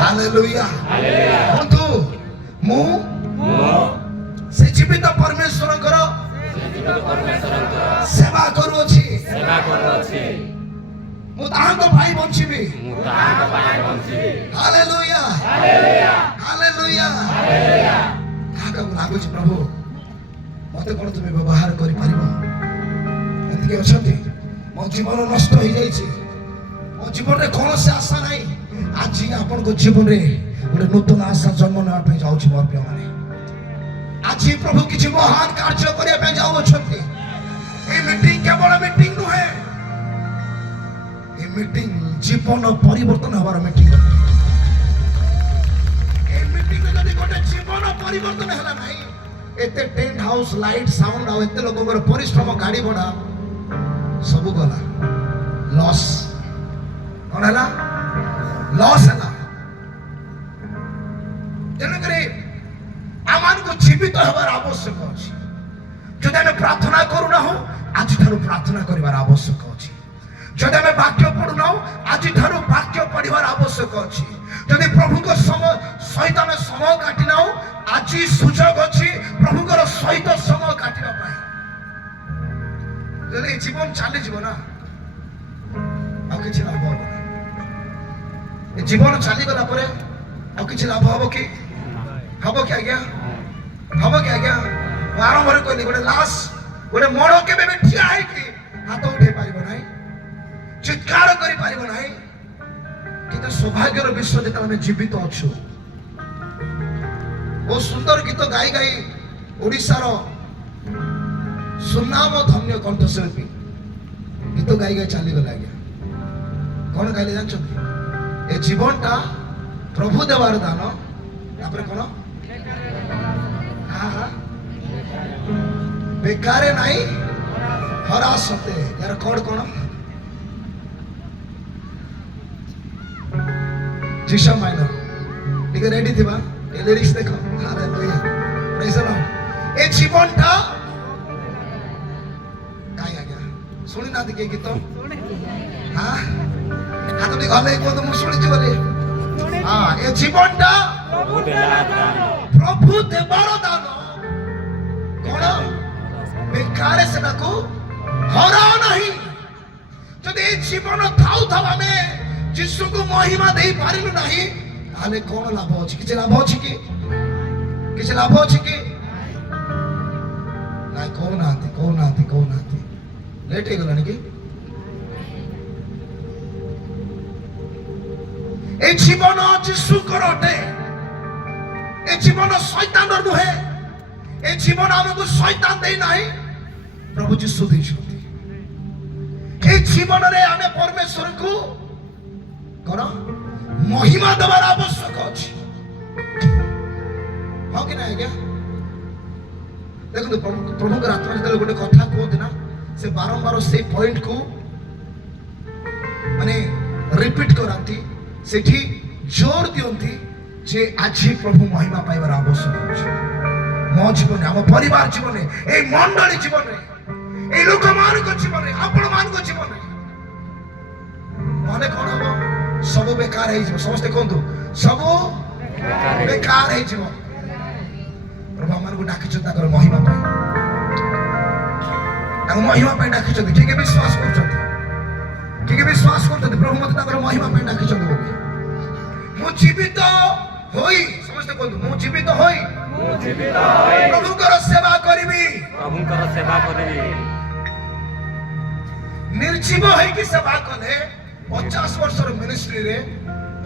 hallelujah. କୁହନ୍ତୁ, ମୁଁ ସେ ଜୀବିତ ପରମେଶ୍ୱରଙ୍କର ସେବା କରୁଅଛି। ମୁଁ ତାହାଙ୍କ ପାଇଁ ବଞ୍ଚିବି। ହାଲେଲୁୟା, ହାଲେଲୁୟା। କାହାକୁ ଲାଗୁଛି ପ୍ରଭୁ ମତେ କଣ ତୁମେ ବ୍ୟବହାର କରିପାରିବ? ଏତିକି ଅଛନ୍ତି, ମୋ ଜୀବନ ନଷ୍ଟ ହେଇଯାଇଛି, ମୋ ଜୀବନରେ କୌଣସି ଆଶା ନାହିଁ। ଆଜି ଆପଣଙ୍କ ଜୀବନରେ ଗୋଟେ ନୂତନ ଆଶା ଜନ୍ମ ନେବା ପାଇଁ ଯାଉଛି ମୋର ପ୍ରିୟମାନେ। ଆଜି ପ୍ରଭୁ କିଛି ମହାନ କାର୍ଯ୍ୟ କରିବା ପାଇଁ ଯାଉଅଛନ୍ତି। এই মিটিং কেবল মিটিং নহে, এই মিটিং জীবন পরিবর্তন হবার মিটিং। এই মিটিং যদি গোটে জীবন পরিবর্তন হেলা নাই, এতে টেন্ট হাউস, লাইট, সাউন্ড আর এতে লোকଙ୍କର পরিশ্রম, গাড়ি ভড়া ସବୁ ଗଲା, ଲସ୍। କଣ ହେଲା? ଲସ୍ ହେଲା। ତେଣୁକରି ଆମମାନଙ୍କୁ ଜୀବିତ ହେବାର ଆବଶ୍ୟକ ଅଛି। ଯଦି ଆମେ ପ୍ରାର୍ଥନା କରୁନାହୁଁ, ଆଜିଠାରୁ ପ୍ରାର୍ଥନା କରିବାର ଆବଶ୍ୟକ ଅଛି। ଯଦି ଆମେ ବାକ୍ୟ ପଢୁନାହୁଁ, ଆଜିଠାରୁ ବାକ୍ୟ ପଢିବାର ଆବଶ୍ୟକ ଅଛି। ଯଦି ପ୍ରଭୁଙ୍କ ସହିତ ଆମେ ସମୟ କାଟିନାହୁଁ, ଆଜି ସୁଯୋଗ ଅଛି ପ୍ରଭୁଙ୍କର ସହିତ ସମୟ କାଟିବା ପାଇଁ। ଯଦି ଜୀବନ ଚାଲିଯିବ ନା, ଆଉ କିଛି ଲାଭ ହବ ନା। ଏ ଜୀବନ ଚାଲିଗଲା ପରେ ଆଉ କିଛି ଲାଭ ହବ କି? ହବ କି ଆଜ୍ଞା? ହବ କି ଆଜ୍ଞା? ମୁଁ ଆରମ୍ଭରେ କହିଲି, ଗୋଟେ ଲାଶ, ଗୋଟେ ମଡ଼ କେବେ ବି ଠିଆ ହେଇକି ହାତ ଉଠେଇ ପାରିବ ନାହିଁ, ଚିତ୍କାର କରିପାରିବ ନାହିଁ। କିନ୍ତୁ ସୌଭାଗ୍ୟର ବିଷୟ ଯେତେବେଳେ ଆମେ ଜୀବିତ ଅଛୁ, ବହୁତ ସୁନ୍ଦର ଗୀତ ଗାଇ ଗାଇ ଓଡ଼ିଶାର ସୁନାମ ଧନ୍ୟ କଣ୍ଠଶିଳ୍ପୀ ଗୀତ ଗାଇ ଗାଇ ଚାଲିଗଲେ ଆଜ୍ଞା। କଣ ଗାଇଲେ ଜାଣିଛନ୍ତି? ଏ ଜୀବନଟା ପ୍ରଭୁ ଦେବାର ଦାନ, ତାପରେ କଣ? ବେକାରେ ନାହିଁ ହରା ସତେ। यार କୋଡ କଣ? ଜିସା ମାଇନର ଟିକେ ରେଡି ଥିବା। ଏ ଲିରିକ୍ସ ଦେଖ ହାଲେଲୁୟା ପ୍ରେଜ୍ ଦ ଲର୍ଡ ଏ ଜୀବନଟା କାଇଁ ଆଜ୍ଞା ଶୁଣି ନାହାନ୍ତି କି ଗୀତ ହଁ ହାତ ଟିକେ ହଲେଇ କୁହନ୍ତୁ ମୁଁ ଶୁଣିଛି ବୋଲି ହଁ ଏ ଜୀବନଟା ପ୍ରଭୁ ଦେବାର ଦାନ କଣ ବେକାର ସେଟାକୁ ହରାଅ ନାହିଁ ଯଦି ଏ ଜୀବନ ଥାଉ ଥାଉ ଆମେ ଯୀଶୁକୁ ମହିମା ଦେଇ ପାରିଲୁ ନାହିଁ ତାହେଲେ କଣ ଲାଭ ଅଛି କିଛି ଲାଭ ଅଛି କି କିଛି ଲାଭ ଅଛି କି ନାଇଁ କହୁନାହାନ୍ତି ଲେଟ୍ ହେଇଗଲାଣି କି ଏ ଜୀବନ ଯୀଶୁଙ୍କର ଅଟେ ଏ ଜୀବନ ଶୈତାନର ନୁହେଁ ଏ ଜୀବନ ଆମକୁ ଶୈତାନ ଦେଇ ନାହିଁ ପ୍ରଭୁ ଯୀଶୁ ଦେଇଛନ୍ତି ଏ ଜୀବନରେ ଆମେ ପରମେଶ୍ୱରକୁ କଣ ମହିମା ଦେବାର ଆବଶ୍ୟକ ଅଛି ହଁ କି ନା ଆଜ୍ଞା ଦେଖନ୍ତୁ ପ୍ରଭୁଙ୍କର ଆତ୍ମା ଯେତେବେଳେ ଗୋଟେ କଥା କୁହନ୍ତି ନା ସେ ବାରମ୍ବାର ସେଇ ପଏଣ୍ଟକୁ ମାନେ ରିପିଟ୍ କରାନ୍ତି ସେଠି ଜୋର ଦିଅନ୍ତି ଯେ ଆଜି ପ୍ରଭୁ ମହିମା ପାଇବାର ଆବଶ୍ୟକ ଅଛି ମୋ ଜୀବନରେ ଆମ ପରିବାର ଜୀବନରେ ଏଇ ମଣ୍ଡଳୀ ଜୀବନରେ ଏଇ ଲୋକମାନଙ୍କ ଜୀବନରେ ଆପଣମାନଙ୍କ ଜୀବନରେ ମାନେ କଣ ହବ ସବୁ ବେକାର ହେଇଯିବ ସମସ୍ତେ କୁହନ୍ତୁ ସବୁ ବେକାର ହେଇଯିବ ପ୍ରଭୁ ଆମମାନଙ୍କୁ ଡାକିଛନ୍ତି ତାଙ୍କର ମହିମା ପାଇଁ ତାଙ୍କ ମହିମା ପାଇଁ ଡାକିଛନ୍ତି କିଏ ବିଶ୍ୱାସ କରୁଛନ୍ତି ପ୍ରଭୁ ମତେ ତାଙ୍କର ମହିମା ପାଇଁ ଡାକିଛନ୍ତି ବୋଲି ମୁଁ ଜୀବିତ ହୋଇ ସମସ୍ତେ କୁହନ୍ତୁ ମୁଁ ଜୀବିତ ହୋଇ ପ୍ରଭୁଙ୍କର ସେବା କରିବି ନିର୍ଜୀବ ହେଇକି ସେବା କଲେ 50 ବର୍ଷର ମିନିଷ୍ଟ୍ରିରେ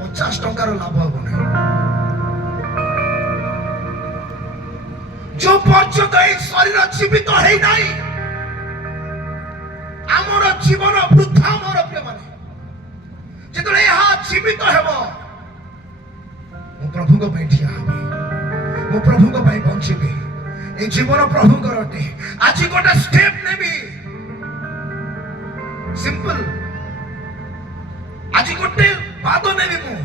50 ଟଙ୍କାର ଲାଭ ହବ ନାହିଁ ଯୋଉ ପର୍ଯ୍ୟନ୍ତ ଏଇ ଶରୀର ଜୀବିତ ହେଇନାହିଁ ଆମର ଜୀବନ ବୃଥା ମୋର ପ୍ରିୟମାନେ ଯେତେବେଳେ ଏହା ଜୀବିତ ହେବ ମୁଁ ପ୍ରଭୁଙ୍କ ପାଇଁ ଠିଆ ହେବି ମୁଁ ପ୍ରଭୁଙ୍କ ପାଇଁ ବଞ୍ଚିବି ଏ ଜୀବନ ପ୍ରଭୁଙ୍କର ଅଟେ ଆଜି ଗୋଟେ ଷ୍ଟେପ୍ ନେବି ସିମ୍ପଲ ଆଜି ଗୋଟେ ପାଦ ନେବି ମୁଁ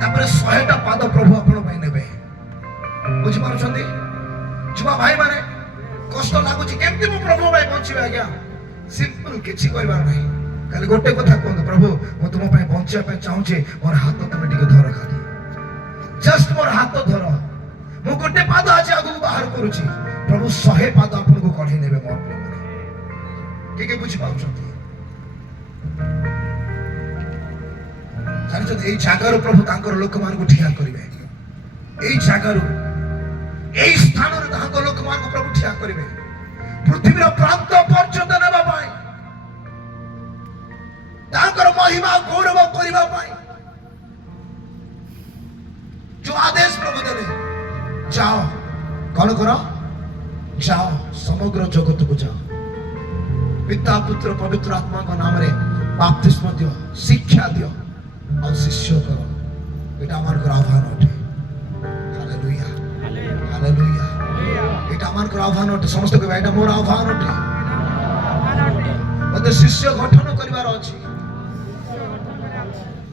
ତାପରେ 100ଟା ପାଦ ପ୍ରଭୁ ଆପଣ ପାଇଁ ନେବେ ବୁଝିପାରୁଛନ୍ତି ଛୁଆ ଭାଇ ମାନେ କଷ୍ଟ ଲାଗୁଛି କେମିତି ମୁଁ ପ୍ରଭୁ ପାଇଁ ବଞ୍ଚିବି ଆଜ୍ଞା ସିମ୍ପଲ କିଛି କରିବାର ନାହିଁ ଖାଲି ଗୋଟେ କଥା କୁହନ୍ତୁ ପ୍ରଭୁ ମୁଁ ତୁମ ପାଇଁ ବଞ୍ଚିବା ପାଇଁ ଚାହୁଁଛି ମୋର ହାତ ତମେ ଟିକେ ଧର ଖାଲି ଜଷ୍ଟ ମୋର ହାତ ଧର ମୁଁ ଗୋଟେ ପାଦ ଆଜି ଆଗକୁ ବାହାର କରୁଛି ପ୍ରଭୁ 100 ପାଦ ଆପଣଙ୍କୁ କଢେଇ ନେବେ ମୋର ପ୍ରେମରେ କିଏ ବୁଝିପାରୁଛନ୍ତି ଜାଣିଛନ୍ତି ଏଇ ଜାଗାରୁ ପ୍ରଭୁ ତାଙ୍କର ଲୋକମାନଙ୍କୁ ଠିଆ କରିବେ ଏଇ ଜାଗାରୁ ଏଇ ସ୍ଥାନରୁ ତାଙ୍କ ଲୋକମାନଙ୍କୁ ପ୍ରଭୁ ଠିଆ କରିବେ ପୃଥିବୀର ପ୍ରାନ୍ତ ପର୍ଯ୍ୟନ୍ତ ନେବା ପାଇଁ ତାଙ୍କର ମହିମା ଗୌରବ କରିବା ପାଇଁ ଯୋଉ ଆଦେଶ ପ୍ରଭୁ ଦେଲେ ଯାଅ କଣ କର ଯାଅ ସମଗ୍ର ଜଗତକୁ ଯାଅ ପିତା ପୁତ୍ର ପବିତ୍ର ଆତ୍ମାଙ୍କ ନାମରେ ବାପ୍ତିସ୍ମ ଦିଅ ଶିକ୍ଷା ଦିଅ ଆଉ ଶିଷ୍ୟ କର ଏଇଟା ଆମମାନଙ୍କର ଆହ୍ୱାନ ଅଟେ ହାଲେଲୁୟା ହାଲେଲୁୟା ଏଇଟା ଆମମାନଙ୍କର ଆହ୍ୱାନ ଅଟେ ସମସ୍ତେ କହିବା ଏଇଟା ମୋର ଆହ୍ୱାନ ଅଟେ ମତେ ଶିଷ୍ୟ ଗଠନ କରିବାର ଅଛି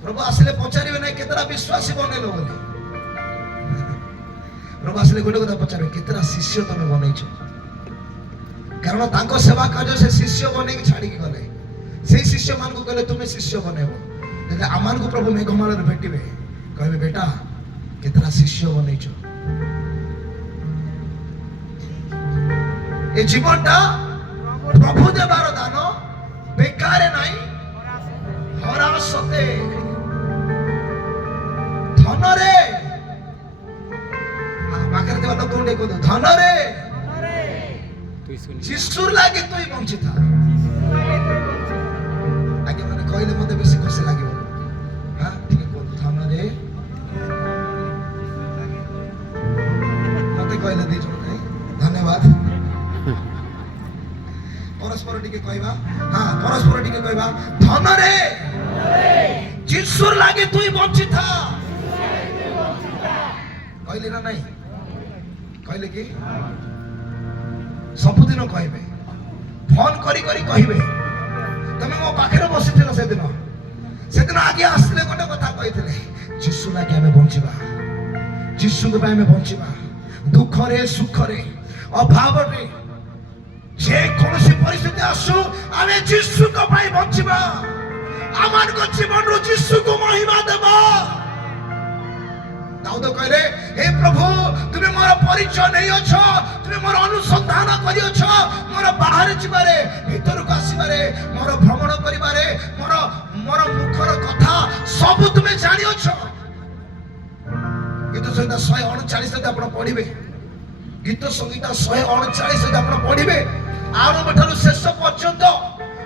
ପ୍ରଭୁ ଆସିଲେ ପଚାରିବେ ନାହିଁ କେତେଟା ବିଶ୍ୱାସୀ ବନେଇଲ ବୋଲି ପ୍ରଭୁ ଆସିଲେ ଗୋଟେ କଥା ପଚାରିବେ କେତେଟା ଶିଷ୍ୟ ତମେ ବନେଇଛ କାରଣ ତାଙ୍କ ସେବା କାର୍ଯ୍ୟ ସେ ଶିଷ୍ୟ ବନେଇକି ଛାଡିକି ଗଲେ ସେଇ ଶିଷ୍ୟ ମାନଙ୍କୁ କହିଲେ ତୁମେ ଶିଷ୍ୟ ବନେଇବ ଯଦି ଆମମାନଙ୍କୁ ପ୍ରଭୁ ମେଘମାଳରେ ଭେଟିବେ କହିବେ ବେଟା କେତେଟା ଶିଷ୍ୟ ବନେଇଛ ଏ ଜୀବନଟା ପ୍ରଭୁ ଦେବାର ଦାନ ବେକାର ନାହିଁ ହରାସତେ ଧନରେ ପାଖରେ ଥିବା ଲୋକ କୁହନ୍ତୁ ଧନରେ ଯୀଶୁର ଲାଗି ତୁଇ ବଞ୍ଚିଥା ଆଜ୍ଞା ମାନେ କହିଲେ ମତେ ବେଶୀ ଖୁସି ଲାଗିବ ହଁ ଟିକେ କୁହନ୍ତୁ ଧନରେ ମତେ କହିଲେ ଦି ଜଣ ନାହିଁ ଧନ୍ୟବାଦ ପରସ୍ପର ଟିକେ କହିବା ହଁ ପରସ୍ପର ଟିକେ କହିବା ଧନରେ ଯୀଶୁର ଲାଗି ତୁଇ ବଞ୍ଚିଥା କହିଲେ ନା ନାହିଁ କହିଲେ କି ସବୁଦିନ କହିବେ ଫୋନ କରି କରି କହିବେ ତମେ ମୋ ପାଖରେ ବସିଥିଲ ସେଦିନ ଆଗେ ଆସିଲେ ଗୋଟେ କଥା କହିଥିଲେ ଯୀଶୁ ଲାଗି ଆମେ ବଞ୍ଚିବା ଯୀଶୁଙ୍କ ପାଇଁ ଆମେ ବଞ୍ଚିବା। ଦୁଃଖରେ ସୁଖରେ ଅଭାବରେ ଯେ କୌଣସି ପରିସ୍ଥିତି ଆସୁ ଆମେ ଯୀଶୁଙ୍କ ପାଇଁ ବଞ୍ଚିବା। ଆମମାନଙ୍କ ଜୀବନରୁ ଯୀଶୁକୁ ମହିମା ଦେବା। ଦାଉଦ କହିଲେ, ହେ ପ୍ରଭୁ ତୁମେ ମୋର ପରିଚୟ ନେଇଅଛ, ତୁମେ ମୋର ଅନୁସନ୍ଧାନ କରିଅଛ, ମୋର ବାହାରେ ଯିବାରେ ଭିତରକୁ ଆସିବାରେ, ମୋର ଭ୍ରମଣ କରିବାରେ, ମୋର ମୁଖର କଥା ସବୁ ତୁମେ ଜାଣିଅଛ। ଗୀତ ସଂହିତା 139 ଯଦି ଆପଣ ପଢିବେ, ଗୀତ ସଂହିତା 139 ଯଦି ଆପଣ ପଢିବେ, ଆରମ୍ଭ ଠାରୁ ଶେଷ ପର୍ଯ୍ୟନ୍ତ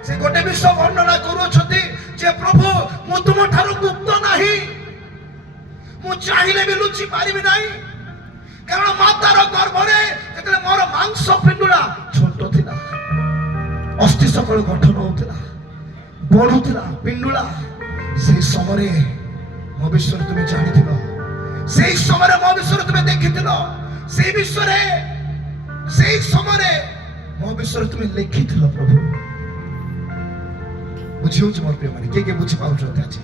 ସେ ଗୋଟେ ବିଷୟ ବର୍ଣ୍ଣନା କରୁଅଛନ୍ତି ଯେ ପ୍ରଭୁ ମୁଁ ତୁମ ଠାରୁ ଗୁପ୍ତ ନାହିଁ, ମୁଁ ଚାହିଁଲେ ବି ଲୁଚି ପାରିବି ନାହିଁ। କାରଣ ମାତାର ଗର୍ଭରେ ଯେତେବେଳେ ମୋର ମାଂସ ପିଣ୍ଡୁଳା ଛୋଟ ଥିଲା, ଅସ୍ଥି ସକଳ ଗଠନ ହଉଥିଲା, ବଢୁଥିଲା ପିଣ୍ଡୁଳା, ସେଇ ସମୟରେ ମୋ ବିଷୟରେ ତୁମେ ଜାଣିଥିଲ, ସେଇ ସମୟରେ ମୋ ବିଷୟରେ ତୁମେ ଦେଖିଥିଲ, ସେଇ ବିଷୟରେ ସେଇ ସମୟରେ ମୋ ବିଷୟରେ ତୁମେ ଲେଖିଥିଲ। ପ୍ରଭୁ ବୁଝି ହଉଛି ମୋର ପ୍ରିୟ ମାନେ, କିଏ କିଏ ବୁଝି ପାଉଛନ୍ତି ଆଜି?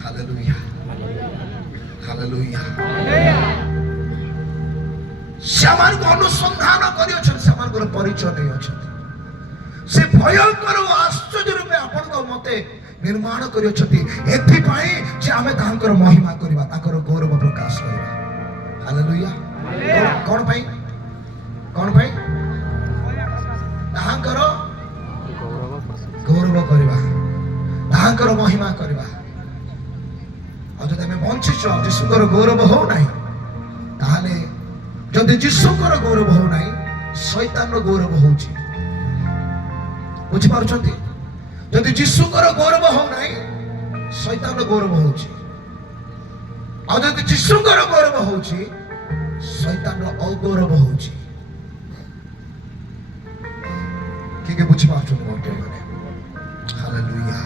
Hallelujah, hallelujah. ସେମାନଙ୍କୁ ଅନୁସନ୍ଧାନ କରିଅଛନ୍ତି, ସେମାନଙ୍କର ପରିଚୟ ନେଇଅଛନ୍ତି। ସେ ଭୟଙ୍କର ଓ ଆଶ୍ଚର୍ଯ୍ୟ ରୂପେ ଆପଣଙ୍କ ମତେ ନିର୍ମାଣ କରିଅଛନ୍ତି, ଏଥିପାଇଁ ଯେ ଆମେ ତାଙ୍କର ମହିମା କରିବା, ତାଙ୍କର ଗୌରବ ପ୍ରକାଶ କରିବା। ହାଲେଲୁୟା। କଣ ପାଇଁ? କଣ ପାଇଁ? ତାହାଙ୍କର ଗୌରବ କରିବା, ତାହାଙ୍କର ମହିମା କରିବା। ଆଉ ଯଦି ଆମେ ବଞ୍ଚିଛ ଯୀଶୁଙ୍କର ଗୌରବ ହଉନାହିଁ, ତାହେଲେ ଯଦି ଯୀଶୁଙ୍କର ଗୌରବ ହଉନାହିଁ, ଶୈତାନର ଗୌରବ ହଉଛି। ବୁଝିପାରୁଛନ୍ତି? ଯଦି ଯୀଶୁଙ୍କର ଗୌରବ ହଉନାହିଁ, ଶୈତାନର ଗୌରବ ହଉଛି। ଆଉ ଯଦି ଯୀଶୁଙ୍କର ଗୌରବ ହଉଛି, ଶୈତାନର ଅଗୌରବ ହଉଛି। କିଏ ବୁଝିପାରୁଛନ୍ତି ମୋ ପ୍ରିୟମାନେ? ହାଲେଲୁୟା।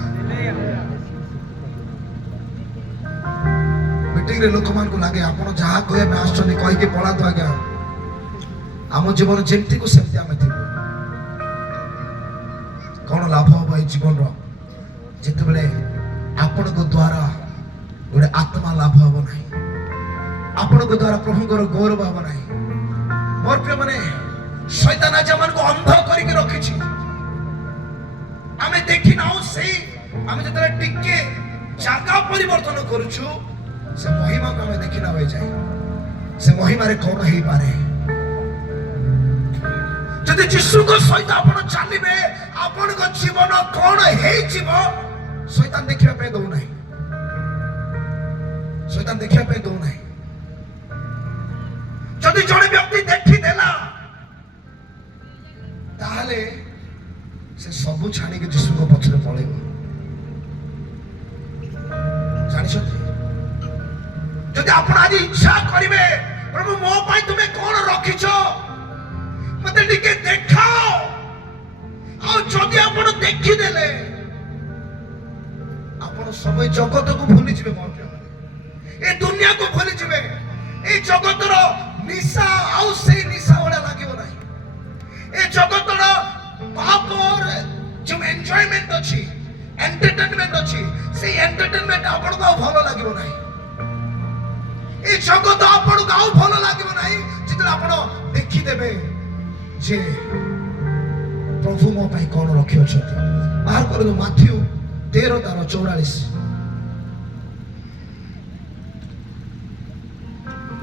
ମିଟିଂରେ ଲୋକମାନଙ୍କୁ ଲାଗେ ଆପଣ ଯାହା କହିବା ପାଇଁ ଆସୁଛନ୍ତି କହିକି ପଳାନ୍ତୁ ଆଜ୍ଞା, ଆମ ଜୀବନ ଯେମିତିକୁ ସେମିତି ଆମେ ଥିବୁ। କଣ ଲାଭ ହବ ଏଇ ଜୀବନର ଯେତେବେଳେ ଆପଣଙ୍କ ଦ୍ୱାରା ଗୋଟେ ଆତ୍ମା ଲାଭ ହବ ନାହିଁ, ଆପଣଙ୍କ ଦ୍ୱାରା ପ୍ରଭୁଙ୍କର ଗୌରବ ହବ ନାହିଁ। ମୋର ପ୍ରିୟମାନେ, ଶୈତାନ ଆଜି ଆମମାନଙ୍କୁ ଅନ୍ଧ କରିକି ରଖିଛି। ଆମେ ଦେଖିନାହୁଁ, ସେଇ ଆମେ ଯେତେବେଳେ ଟିକେ ଜାଗା ପରିବର୍ତ୍ତନ କରୁଛୁ, ସେ ମହିମାକୁ ଆମେ ଦେଖିନା ହୋଇଯାଏ। ସେ ମହିମାରେ କଣ ହେଇପାରେ? ଯଦି ଯୀଶୁଙ୍କ ସହିତ ଆପଣ ଚାଲିବେ, ଆପଣଙ୍କ ଜୀବନ କଣ ହେଇଯିବ ଶୈତାନ ଦେଖିବା ପାଇଁ ଦଉନାହିଁ। ଶୈତାନ ଦେଖିବା ପାଇଁ ଦଉନାହିଁ। ଯଦି ଜଣେ ବ୍ୟକ୍ତି ଦେଖିଦେଲା, ତାହେଲେ ସେ ସବୁ ଛାଡ଼ିକି ଯୀଶୁଙ୍କ ପଛରେ ପଳେଇବ। ଜାଣିଛନ୍ତି? ଯଦି ଆପଣ ଆଜି ଇଚ୍ଛା କରିବେ, ପ୍ରଭୁ ମୋ ପାଇଁ ତୁମେ କଣ ରଖିଛ ମତେ ଟିକେ ଦେଖାଅ, ଆଉ ଯଦି ଆପଣ ଦେଖିଦେଲେ, ଆପଣ ସବୁ ଜଗତକୁ ଭୁଲିଯିବେ। ମୋ ପ୍ରିୟମାନେ, ଏ ଦୁନିଆକୁ ଭୁଲିଯିବେ। এই জগତର ନିଶା ଆଉ ସେଇ ନିଶା ଭଳିଆ ଲାଗିବ ନାହିଁ। ଏ ଜଗତର ପାପର ଯୋଉ ଏନ୍ଜୟମେଣ୍ଟ ଅଛି, ଏଣ୍ଟରଟେନମେଣ୍ଟ ଅଛି, ସେଇ ଏଣ୍ଟରଟେନମେଣ୍ଟ ଆପଣଙ୍କୁ ଆଉ ଭଲ ଲାଗିବ ନାହିଁ। এই জগତ ଆପଣଙ୍କୁ ଆଉ ଭଲ ଲାଗିବ ନାହିଁ ଯେତେବେଳେ ଆପଣ ଦେଖିଦେବେ ଯେ ପ୍ରଭୁ ମୋ ପାଇଁ କଣ ରଖିଅଛନ୍ତି। ବାହାର କରନ୍ତୁ ମାଥ୍ୟୁ 13:44।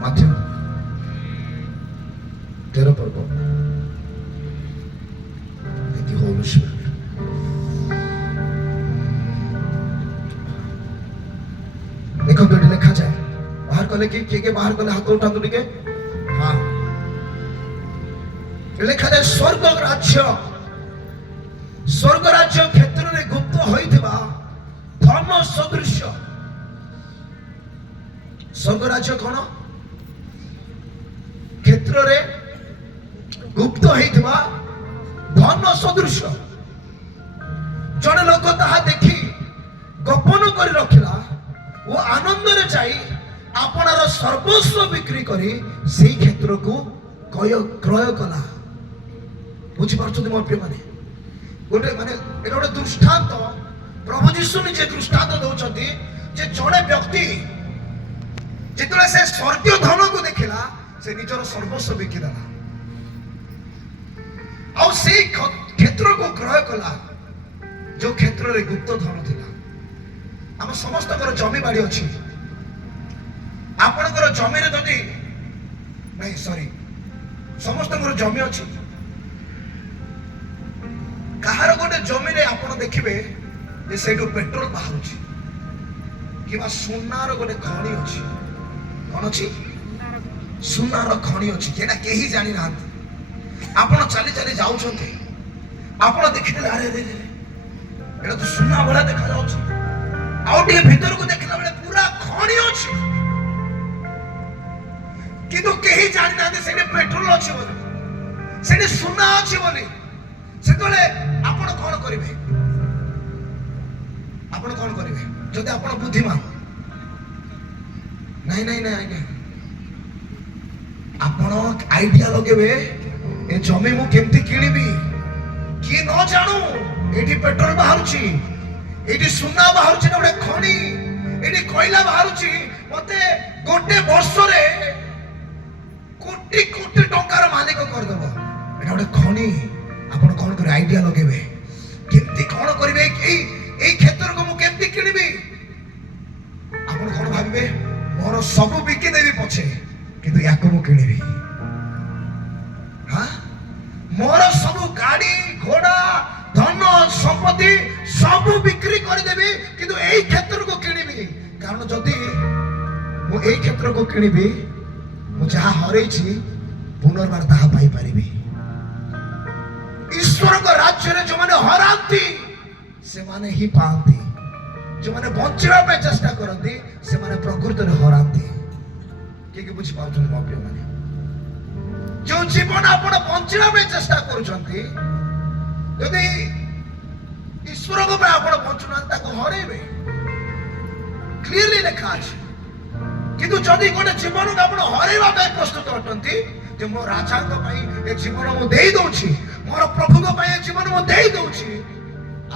ମାଥ୍ୟୁ 13 ପର୍ବ। Thank you, Holy Spirit. ଦେଖନ୍ତୁ ଏଠି ଲେଖାଯାଏ, ବାହାର କଲେ କିଏ ବାହାର କଲେ ହାତ ଉଠାନ୍ତୁ ଟିକେ। ହଁ, ଲେଖାଯାଏ ସ୍ୱର୍ଗ ରାଜ୍ୟ କ୍ଷେତ୍ରରେ ଗୁପ୍ତ ହୋଇଥିବା ଧନ ସଦୃଶ। ସ୍ୱର୍ଗ ରାଜ୍ୟ କଣ? କ୍ଷେତ୍ରରେ ଗୁପ୍ତ ହେଇଥିବା ଧନ ସଦୃଶ। ଜଣେ ଲୋକ ତାହା ଦେଖି ଗୋପନ କରି ରଖିଲା ଓ ଆନନ୍ଦରେ ଯାଇ ଆପଣାର ସର୍ବସ୍ୱ ବିକ୍ରି କରି ସେଇ କ୍ଷେତ୍ରକୁ କ୍ରୟ କଲା। ବୁଝିପାରୁଛନ୍ତି ମୋ ପ୍ରିୟମାନେ? ଗୋଟେ ମାନେ ଏଟା ଗୋଟେ ଦୃଷ୍ଟାନ୍ତ। ପ୍ରଭୁ ଯୀଶୁ ନିଜେ ଦୃଷ୍ଟାନ୍ତ ଦଉଛନ୍ତି ଯେ ଜଣେ ବ୍ୟକ୍ତି ଯେତେବେଳେ ସେ ସ୍ୱର୍ଗୀୟ ଧନକୁ ଦେଖିଲା ସେ ନିଜର ସର୍ବସ୍ୱ ବିକିଦେଲା ଆଉ ସେଇ କ୍ଷେତ୍ରକୁ କ୍ରୟ କଲା ଯୋଉ କ୍ଷେତ୍ରରେ ଗୁପ୍ତ ଧନ ଥିଲା। ଆମ ସମସ୍ତଙ୍କର ଜମି ବାଡି ଅଛି। ଆପଣଙ୍କର ଜମିରେ ଯଦି ନାଇଁ ସରି ସମସ୍ତଙ୍କର ଜମି ଅଛି। କାହାର ଗୋଟେ ଜମିରେ ଆପଣ ଦେଖିବେ ଯେ ସେଇଠୁ ପେଟ୍ରୋଲ ବାହାରୁଛି କିମ୍ବା ସୁନାର ଗୋଟେ ଖଣି ଅଛି। କଣ ଅଛି? ସୁନାର ଖଣି ଅଛି। ଏଇଟା କେହି ଜାଣିନାହାନ୍ତି। ଆପଣ ଚାଲି ଚାଲି ଯାଉଛନ୍ତି, ଆପଣ ଦେଖିଦେଲେ ଆରେ ଏଇଟା ତ ସୁନା ଭଳିଆ ଦେଖାଯାଉଛି। ଆଉ ଟିକେ ଭିତରକୁ ଦେଖିଲା ବେଳେ ପୁରା ଖଣି ଅଛି, କିନ୍ତୁ କେହି ଜାଣିନାହାନ୍ତି ସେଠି ପେଟ୍ରୋଲ ଅଛି ବୋଲି, ସେଠି ସୁନା ଅଛି ବୋଲି। ସେତେବେଳେ ଆପଣ କଣ କରିବେ? ଆପଣ କଣ କରିବେ ଯଦି ଆପଣ ବୁଦ୍ଧିମାନ? ନାଇଁ ନାଇଁ ନାଇଁ ଆଜ୍ଞା, ଆପଣ ଆଇଡିଆ ଲଗେଇବେ ଏ ଜମି ମୁଁ କେମିତି କିଣିବି? କିଏ ନ ଜାଣୁ ଏଠି ପେଟ୍ରୋଲ ବାହାରୁଛି, ଏଠି ସୁନା ବାହାରୁଛି, ନା ଗୋଟେ ଖଣି, ଏଠି କୋଇଲା ବାହାରୁଛି। ମତେ ଗୋଟେ ବର୍ଷରେ କୋଟି କୋଟି ଟଙ୍କାର ମାଲିକ କରିଦେବ। ଏଟା ଗୋଟେ ଖଣି। ଆପଣ କଣ କରିବେ? ଆଇଡିଆ ଲଗେଇବେ କେମିତି କଣ କରିବେ? ଏଇ କ୍ଷେତ୍ରକୁ ମୁଁ କେମିତି କିଣିବି? ଆପଣ କଣ ଭାବିବେ? ମୋର ସବୁ ବିକିଦେବି ପଛେ, କିନ୍ତୁ ୟାକୁ ମୁଁ କିଣିବି। ମୋର ସବୁ ଗାଡି ଘୋଡା ଧନ ସମ୍ପତ୍ତି ସବୁ ବିକ୍ରି କରିଦେବି, କିନ୍ତୁ ଏଇ କ୍ଷେତ୍ରକୁ କିଣିବି। କାରଣ ଯଦି ମୁଁ ଏଇ କ୍ଷେତ୍ରକୁ କିଣିବି, ମୁଁ ଯାହା ହରେଇଛି ପୁନର୍ବାର ତାହା ପାଇପାରିବି। ଈଶ୍ୱରଙ୍କ ରାଜ୍ୟରେ ଯୋଉମାନେ ହରାନ୍ତି ସେମାନେ ହିଁ ପାଆନ୍ତି। ଯୋଉମାନେ ବଞ୍ଚିବା ପାଇଁ ଚେଷ୍ଟା କରନ୍ତି ସେମାନେ ପ୍ରକୃତରେ ହରାନ୍ତି। କିଏ କିଏ ବୁଝିପାରୁଛନ୍ତି ମୋ ପ୍ରିୟ ମାନେ? ଯୋଉ ଜୀବନ ଆପଣ ବଞ୍ଚିବା ପାଇଁ ଚେଷ୍ଟା କରୁଛନ୍ତି, ଯଦି ଈଶ୍ୱରଙ୍କ ପାଇଁ ଆପଣ ବଞ୍ଚୁନାହାନ୍ତି ତାକୁ ହରେଇବେ, କ୍ଲିୟରଲି ଲେଖା ଅଛି। କିନ୍ତୁ ଯଦି ଗୋଟେ ଜୀବନକୁ ଆପଣ ହରେଇବା ପାଇଁ ପ୍ରସ୍ତୁତ ଅଟନ୍ତି, ଯେ ମୋ ରାଜାଙ୍କ ପାଇଁ ଏ ଜୀବନ ମୁଁ ଦେଇ ଦଉଛି, ମୋର ପ୍ରଭୁଙ୍କ ପାଇଁ ଏ ଜୀବନ ମୁଁ ଦେଇ ଦଉଛି,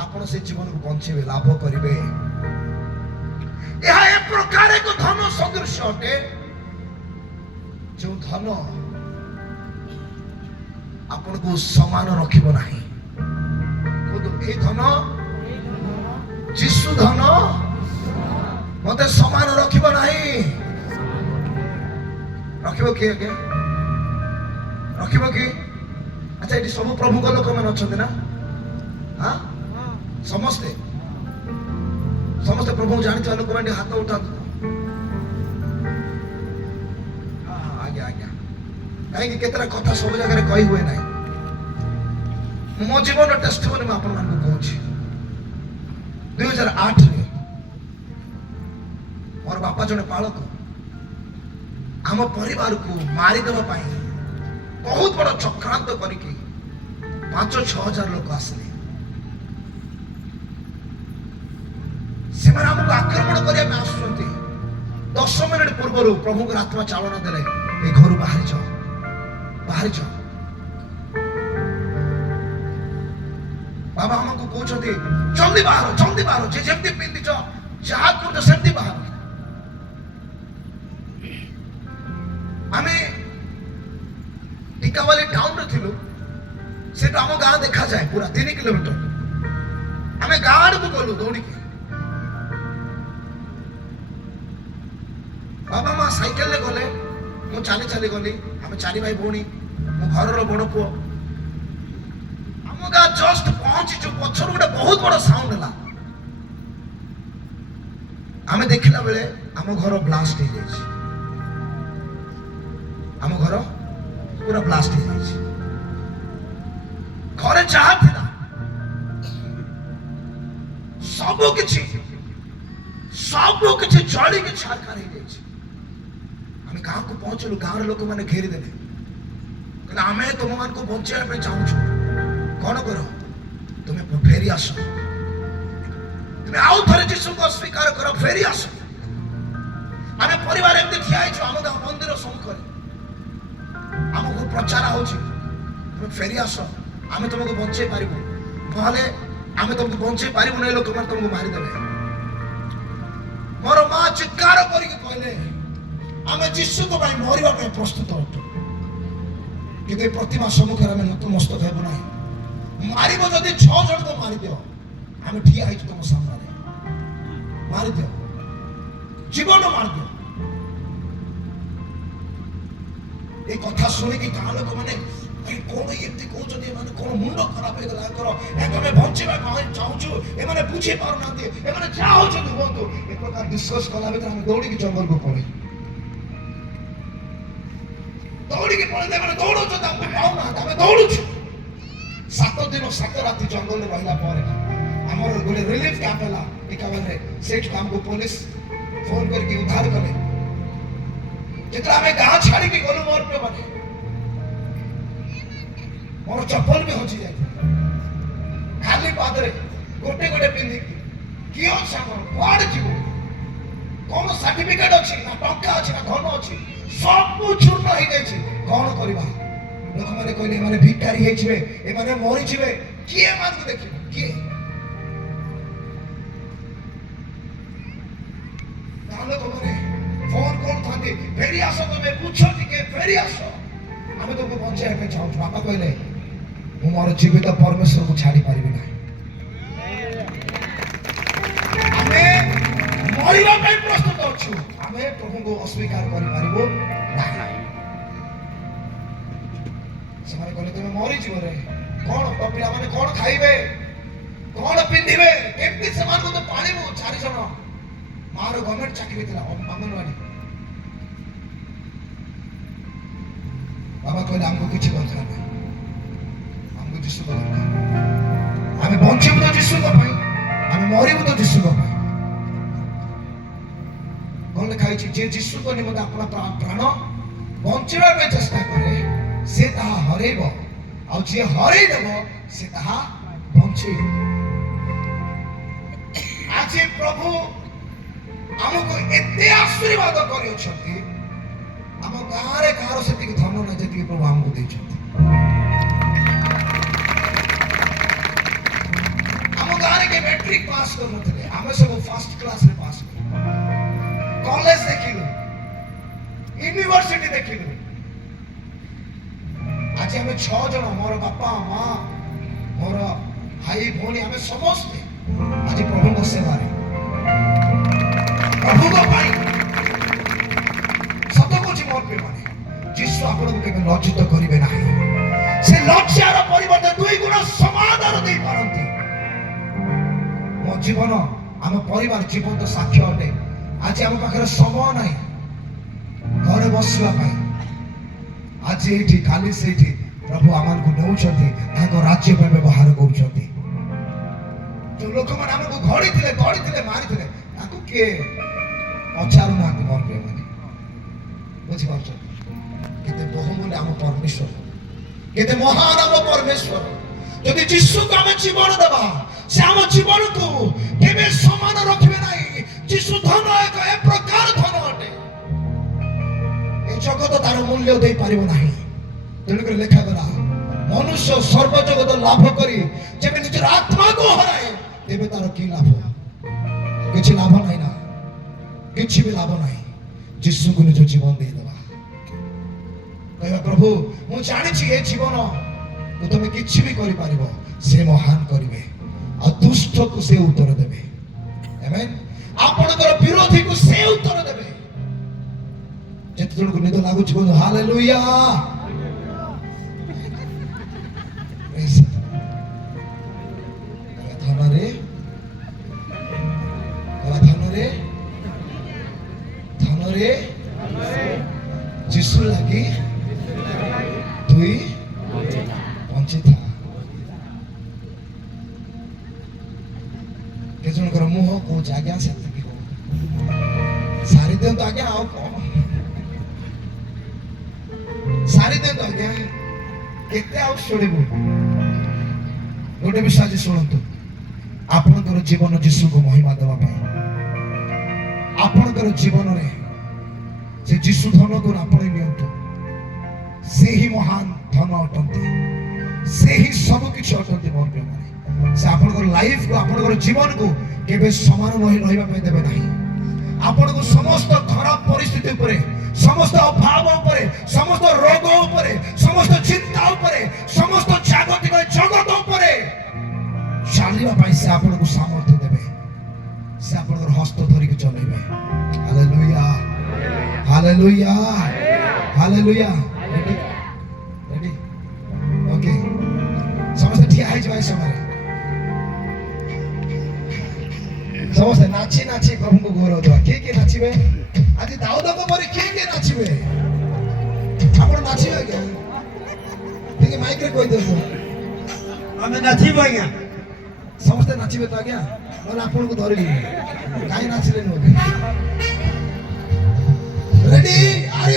ଆପଣ ସେ ଜୀବନକୁ ବଞ୍ଚେଇବେ, ଲାଭ କରିବେ। ଏହା ଏ ପ୍ରକାର ଏକ ଧନ ସଦୃଶ ଅଟେ ଯୋଉ ଧନ ଆପଣଙ୍କୁ ସମାନ ରଖିବ ନାହିଁ। ଏଇ ଧନ ଯୀଶୁ ଧନ ମତେ ସମାନ ରଖିବ ନାହିଁ। ରଖିବ କିଏ? ଆଜ୍ଞା ରଖିବ କି? ଆଚ୍ଛା ଏଠି ସବୁ ପ୍ରଭୁଙ୍କ ଲୋକମାନେ ଅଛନ୍ତି ନା? ସମସ୍ତେ ସମସ୍ତେ ପ୍ରଭୁଙ୍କୁ ଜାଣିଥିବା ଲୋକମାନେ ହାତ ଉଠାନ୍ତୁ। ଆଜ୍ଞା ଆଜ୍ଞା। କାହିଁକି କେତେଟା କଥା ସବୁ ଜାଗାରେ କହି ହୁଏ ନାହିଁ। ମୋ ଜୀବନର ଟେଷ୍ଟିମୋନି ମୁଁ ଆପଣମାନଙ୍କୁ କହୁଛି। 2008ରେ ମୋର ବାପା ଜଣେ ପାଳକ ଆମ ପରିବାରକୁ ମାରିଦେବା ପାଇଁ ବହୁତ ବଡ ଚକ୍ରାନ୍ତ କରିକି 5-6 ହଜାର ଲୋକ ଆସିଲେ। ସେମାନେ ଆମକୁ ଆକ୍ରମଣ କରିବା ପାଇଁ ଆସୁଛନ୍ତି। 10 ମିନିଟ ପୂର୍ବରୁ ପ୍ରଭୁଙ୍କର ଆତ୍ମା ଚାଳନା ଦେଲେ, ଏ ଘରୁ ବାହାରିଛ, ବାହାରିଛ। ବାବା ଆମକୁ କହୁଛନ୍ତି ଜଲ୍ଦି ବାହାର, ଜଲ୍ଦି ବାହାର, ଯେ ଯେମିତି ପିନ୍ଧିଛ ଯାହା କରୁଛ ସେମିତି ବାହାର। ଆମେ ଟିକାବାଲି ଟାଉନରେ ଥିଲୁ। ସେଠୁ ଆମ ଗାଁ ଦେଖାଯାଏ ପୁରା 3 କିଲୋମିଟର। ଆମେ ଗାଁ ଆଡକୁ ଗଲୁ ଦୌଡ଼ିକି। ବାବା ମା ସାଇକେଲରେ ଗଲେ, ମୁଁ ଚାଲି ଚାଲି ଗଲି। ଆମେ 4 ଭାଇ ଭଉଣୀ, ମୋ ଘରର ବଡ ପୁଅ। ଆମ ଗାଁ ଜଷ୍ଟ ପହଞ୍ଚିଛୁ, ପଛରୁ ଗୋଟେ ବହୁତ ବଡ ସାଉଣ୍ଡ ହେଲା। ଆମେ ଦେଖିଲା ବେଳେ ଆମ ଘର ବ୍ଲାଷ୍ଟ ହେଇଯାଇଛି। ଆମ ଘର ପୁରା ବ୍ଲାଷ୍ଟ ହେଇଯାଇଛି। ଘରେ ଯାହା ଥିଲା ସବୁ କିଛି ଜଳିକି ଛାରଖାର ହେଇଯାଇଛି। ଆମେ ଗାଁକୁ ପହଞ୍ଚିଲୁ, ଗାଁର ଲୋକମାନେ ଘେରିଦେଲେ, କହିଲେ ଆମେ ତୁମମାନଙ୍କୁ ବଞ୍ଚେଇବା ପାଇଁ ଚାହୁଁଛୁ, କଣ କର, ତୁମେ ଫେରି ଆସ, ତୁମେ ଆଉ ଥରେ ଯୀଶୁଙ୍କୁ ଅସ୍ୱୀକାର କର, ଫେରି ଆସ। ଆମେ ପରିବାର ଏମିତି ଠିଆ ହେଇଛୁ ଆମ ଗାଁ ମନ୍ଦିର ସମ୍ମୁଖରେ। ଆମକୁ ପ୍ରଚାର ହଉଛି, ତୁମେ ଫେରି ଆସ, ଆମେ ତୁମକୁ ବଞ୍ଚେଇ ପାରିବୁ, ନହେଲେ ଆମେ ତୁମକୁ ବଞ୍ଚେଇ ପାରିବୁନି, ଏ ଲୋକମାନେ ତୁମକୁ ମାରିଦେବେ। ମୋର ମା ଚିତ୍କାର କରିକି କହିଲେ, ଆମେ ଯୀଶୁଙ୍କ ପାଇଁ ମରିବା ପାଇଁ ପ୍ରସ୍ତୁତ ଅଟୁ। କିନ୍ତୁ ଏ ପ୍ରତିମା ସମ୍ମୁଖରେ ଆମେ ନତମସ୍ତକ ହେବୁ ନାହିଁ। ମାରିବ ଯଦି 6 ଜଣକୁ ମାରିଦିଅ, ଆମେ ଠିଆ ହେଇଛୁ ତମ ସାମ୍ନାରେ, ମାରିଦିଅ, ଜୀବନ ମାରିଦିଅ। ଏ କଥା ଶୁଣିକି ଗାଁ ଲୋକମାନେ କଣ ଏମିତି କହୁଛନ୍ତି, ଏମାନେ କଣ ମୁଣ୍ଡ ଖରାପ ହେଇଗଲା ୟାଙ୍କର, ଆମେ ବଞ୍ଚିବା ପାଇଁ ଚାହୁଁଛୁ, ଏମାନେ ବୁଝି ପାରୁନାହାନ୍ତି, ଏମାନେ ଯାହା ହଉଛନ୍ତି ହୁଅନ୍ତୁ। ଏ ପ୍ରକାର ଡିସ୍କସ୍ କଲା ଭିତରେ ଆମେ ଦୌଡ଼ିକି ଜଙ୍ଗଲକୁ ପଳେଇ, ଦୌଡ଼ିକି ପଳେଇ, ଏମାନେ ଦୌଡୁଛନ୍ତି, ଆମେ ପାଉନାହାନ୍ତି, ଆମେ ଦୌଡୁଛୁ। 7 ଦିନ 7 ରାତି ଜଙ୍ଗଲରେ ରହିଲା ପରେ ଆମର ଗୋଟେ ରିଲିଫ କ୍ୟାମ୍ପ ହେଲା ଏକାବେଲେ। ସେଇଠୁ ଆମକୁ ପୋଲିସ ଫୋନ କରିକି ଉଦ୍ଧାର କଲେ। ଯେତେବେଳେ ଆମେ ଗାଁ ଛାଡ଼ିକି ଗଲୁ, ମୋର ମାନେ ମୋର ଚପଲ ବି ହଜି ଯାଇଥିଲା, ଖାଲି ପାଦରେ ଗୋଟେ ଗୋଟେ ପିନ୍ଧିକି। କିଏ ଅଛି ଆମର, କୁଆଡେ ଯିବୁ, କଣ ସାର୍ଟିଫିକେଟ ଅଛି ନା ଟଙ୍କା ଅଛି ନା ଧନ ଅଛି, ସବୁ ଚୂର୍ଣ୍ଣ ହେଇଯାଇଛି। କଣ କରିବା? ଲୋକମାନେ କହିଲେ ଏମାନେ ଭିକାରୀ ହେଇଯିବେ, ଏମାନେ ମରିଯିବେ, କିଏ ଏମାନଙ୍କୁ ଦେଖିବ, କିଏ? ଗାଁ ଲୋକମାନେ ଫୋନ କରୁଥାନ୍ତି, ଫେରି ଆସ, ତମେ ବୁଝ ଟିକେ, ଫେରି ଆସ, ଆମେ ତୁମକୁ ବଞ୍ଚାଇବା ପାଇଁ ଚାହୁଁଛୁ। ବାପା କହିଲେ ମୁଁ ମୋର ଜୀବିତ ପରମେଶ୍ୱରକୁ ଛାଡି ପାରିବି ନାହିଁ। ଆମେ ମରିବା ପାଇଁ ପ୍ରସ୍ତୁତ ଅଛୁ, ଆମେ ପ୍ରଭୁଙ୍କୁ ଅସ୍ୱୀକାର କରିପାରିବୁ ନାହିଁ। ସେମାନେ କହିଲେ ତମେ ମରିଯିବ ରେ, କଣ ପିଲାମାନେ କଣ ଖାଇବେ, କଣ ପିନ୍ଧିବେ, କେମିତି ସେମାନଙ୍କୁ ତ ପାଳିବୁ? 4 ଜଣ, ମାର ଗଭର୍ଣ୍ଣମେଣ୍ଟ ଚାକିରି ଥିଲା ଅଙ୍ଗନବାଡି। ବାବା କହିଲେ ଆମକୁ କିଛି ଦରକାର ନାହିଁ, ଆମକୁ ଯୀଶୁଙ୍କ ଦରକାର। ଆମେ ବଞ୍ଚିବୁ ତ ଯୀଶୁଙ୍କ ପାଇଁ, ଆମେ ମରିବୁ ତ ଯୀଶୁଙ୍କ ପାଇଁ। କଣ ଲେଖା ହେଇଛି? ଯେ ଯୀଶୁଙ୍କ ନିମନ୍ତେ ଆପଣା ପ୍ରାଣ ବଞ୍ଚିବା ପାଇଁ ଚେଷ୍ଟା କରେ, ସେ ତାହା ହରେଇବ, ଆଉ ଯିଏ ହରେଇ ଦେବ ସେ ତାହା ବଞ୍ଚେଇବ। ଆଜି ପ୍ରଭୁ ଆମକୁ ଏତେ ଆଶୀର୍ବାଦ କରିଅଛନ୍ତି, ଆମ ଗାଁରେ କାହାର ସେତିକି ଧନ ନାହିଁ ଯେତିକି ପ୍ରଭୁ ଆମକୁ ଦେଇଛନ୍ତି। ଆମ ଗାଁରେ କିଏ ମେଟ୍ରିକ ପାସ୍ କରୁନଥିଲେ, ଆମେ ସବୁ ଫାର୍ଷ୍ଟ କ୍ଲାସରେ ପାସ୍ କଲୁ, କଲେଜ ଦେଖିଲୁ, ୟୁନିଭର୍ସିଟି ଦେଖିଲୁ। ଆଜି ଆମେ 6 ଜଣ, ମୋର ବାପା ମା, ମୋର ଭାଇ ଭଉଣୀ, ଆମେ ସମସ୍ତେ ଆଜି ପ୍ରଭୁଙ୍କ ସେବାରେ, ପ୍ରଭୁଙ୍କ ପାଇଁ। ସତ କହୁଛି ମୋର ପ୍ରିୟମାନେ, ଯୀଶୁ ଆପଣଙ୍କୁ କେବେ ଲଜ୍ଜିତ କରିବେ ନାହିଁ। ସେ ଲଜ୍ଜାର ପରିବର୍ତ୍ତେ 2 ଗୁଣ ସମାଧାନ ଦେଇପାରନ୍ତି। ମୋ ଜୀବନ, ଆମ ପରିବାର ଜୀବନ୍ତ ସାକ୍ଷ୍ୟ ଅଟେ। ଆଜି ଆମ ପାଖରେ ସମୟ ନାହିଁ ଘରେ ବସିବା ପାଇଁ, ଆଜି ଏଇଠି କାଲି ସେଇଠି ପ୍ରଭୁ ଆମକୁ ନେଉଛନ୍ତି, ତାଙ୍କ ରାଜ୍ୟ ପାଇଁ ବ୍ୟବହାର କରୁଛନ୍ତି। ଯୋଉ ଲୋକମାନେ ଆମକୁ ଘଡ଼ିଥିଲେ ମାରିଥିଲେ, ତାଙ୍କୁ କିଏ ପଚାରୁନାହାନ୍ତି। ମୋର ପ୍ରିୟମାନେ, ବୁଝିପାରୁଛନ୍ତି କେତେ ବହୁମୂଲ୍ୟ ଆମ ପରମେଶ୍ୱର, କେତେ ମହାନ ଆମ ପରମେଶ୍ୱର। ଯଦି ଯୀଶୁକୁ ଆମେ ଜୀବନ ଦେବା, ସେ ଆମ ଜୀବନକୁ କେବେ ସମାନ ରଖିବେ ନାହିଁ। ଯୀଶୁ ଧନ ଏକ ଏ ପ୍ରକାର ଧନ ଅଟେ, ଏ ଜଗତ ତାର ମୂଲ୍ୟ ଦେଇପାରିବ ନାହିଁ। ତେଣୁକରି ଲେଖାଗଲା, ମନୁଷ୍ୟ ସର୍ବଜଗତ ଲାଭ କରି ଯେବେ ନିଜର ଆତ୍ମାକୁ ହରାଏ, ତେବେ ତାର କି ଲାଭ? କିଛି ଲାଭ ନାହିଁ ନା, କିଛି ବି ଲାଭ ନାହିଁ। ଯୀଶୁଙ୍କୁ ନିଜ ଜୀବନ ଦେଇଦେବା, କହିବା ପ୍ରଭୁ ମୁଁ ଜାଣିଛି ଏ ଜୀବନ ତମେ କିଛି ବି କରିପାରିବ, ସେ ମହାନ କରିବେ, ଆଉ ଦୁଷ୍ଟକୁ ସେ ଉତ୍ତର ଦେବେ। ଆମେନ୍। ଆପଣଙ୍କର ବିରୋଧୀକୁ ସେ ଉତ୍ତର ଦେବେ। ଯେତେ ଜଣକୁ ନିଦ ଲାଗୁଛି କୁହନ୍ତୁ ହାଲେଲୁୟା। ଧନରେ ଧନରେ ଧନରେ ଯୀଶୁ ଲାଗି 2 ବଞ୍ଚିଥା। କେତେ ଜଣଙ୍କର ମୁହଁ କହୁଛି ଆଜ୍ଞା ସେତିକି ହଉ, ସାରି ଦିଅନ୍ତୁ ଆଜ୍ଞା, ଆଉ କଣ ସାରି ଦିଅନ୍ତୁ ଆଜ୍ଞା, କେତେ ଆଉ ଶୁଣିବୁ? ଗୋଟେ ବିଷୟ ଆଜି ଶୁଣନ୍ତୁ, ଆପଣଙ୍କର ଜୀବନ ଯୀଶୁକୁ ମହିମା ଦେବା ପାଇଁ, ଆପଣଙ୍କର ଜୀବନରେ ସେ ଯୀଶୁ ଧନକୁ ଆପଣ ନିଅନ୍ତୁ। ସେ ହିଁ ମହାନ ଧନ ଅଟନ୍ତି, ସେ ହିଁ ସବୁ କିଛି ଅଟନ୍ତି। ମୋର ପ୍ରିୟମାନେ, ସେ ଆପଣଙ୍କର ଲାଇଫକୁ, ଆପଣଙ୍କର ଜୀବନକୁ କେବେ ସମାନ ରହିବା ପାଇଁ ଦେବେ ନାହିଁ। ଆପଣଙ୍କୁ ସମସ୍ତ ଖରାପ ପରିସ୍ଥିତି ଉପରେ সমস্ত অভাব উপরে, সমস্ত রোগ উপরে, সমস্ত চিন্তা উপরে, সমস্ত জাগতিক জগত উপরে ଚାଲିବା ପାଇଁ ସେ ଆପଣଙ୍କୁ ସାମର୍ଥ୍ୟ ଦେବେ। ସେ ଆପଣଙ୍କର ହସ୍ତ ଧରିକି ଚଲେଇବେ। Hallelujah, hallelujah, hallelujah. Ready ready okay, ସମସ୍ତେ ଠିଆ ହେଇଯିବା ଏ ସମୟରେ। ସମସ୍ତେ ନାଚି ନାଚି ପ୍ରଭୁଙ୍କୁ ଗୌରବ ଦେବା। କିଏ କିଏ ନାଚିବେ ଆଜି ଦାଉଦଙ୍କ ପରି? କିଏ କିଏ ନାଚିବେ? ଆପଣ ନାଚିବେ ଆଜ୍ଞା, ଟିକେ ମାଇକରେ କହିଦିଅନ୍ତୁ। ଆମେ ନାଚିବୁ ଆଜ୍ଞା। ସମସ୍ତେ ନାଚିବେ ତ ଆଜ୍ଞା? ନହେଲେ ଆପଣଙ୍କୁ ଧରିଲି କାହିଁ ନାଚିଲେନି ବୋଧେ? ରେଡି? ଆର୍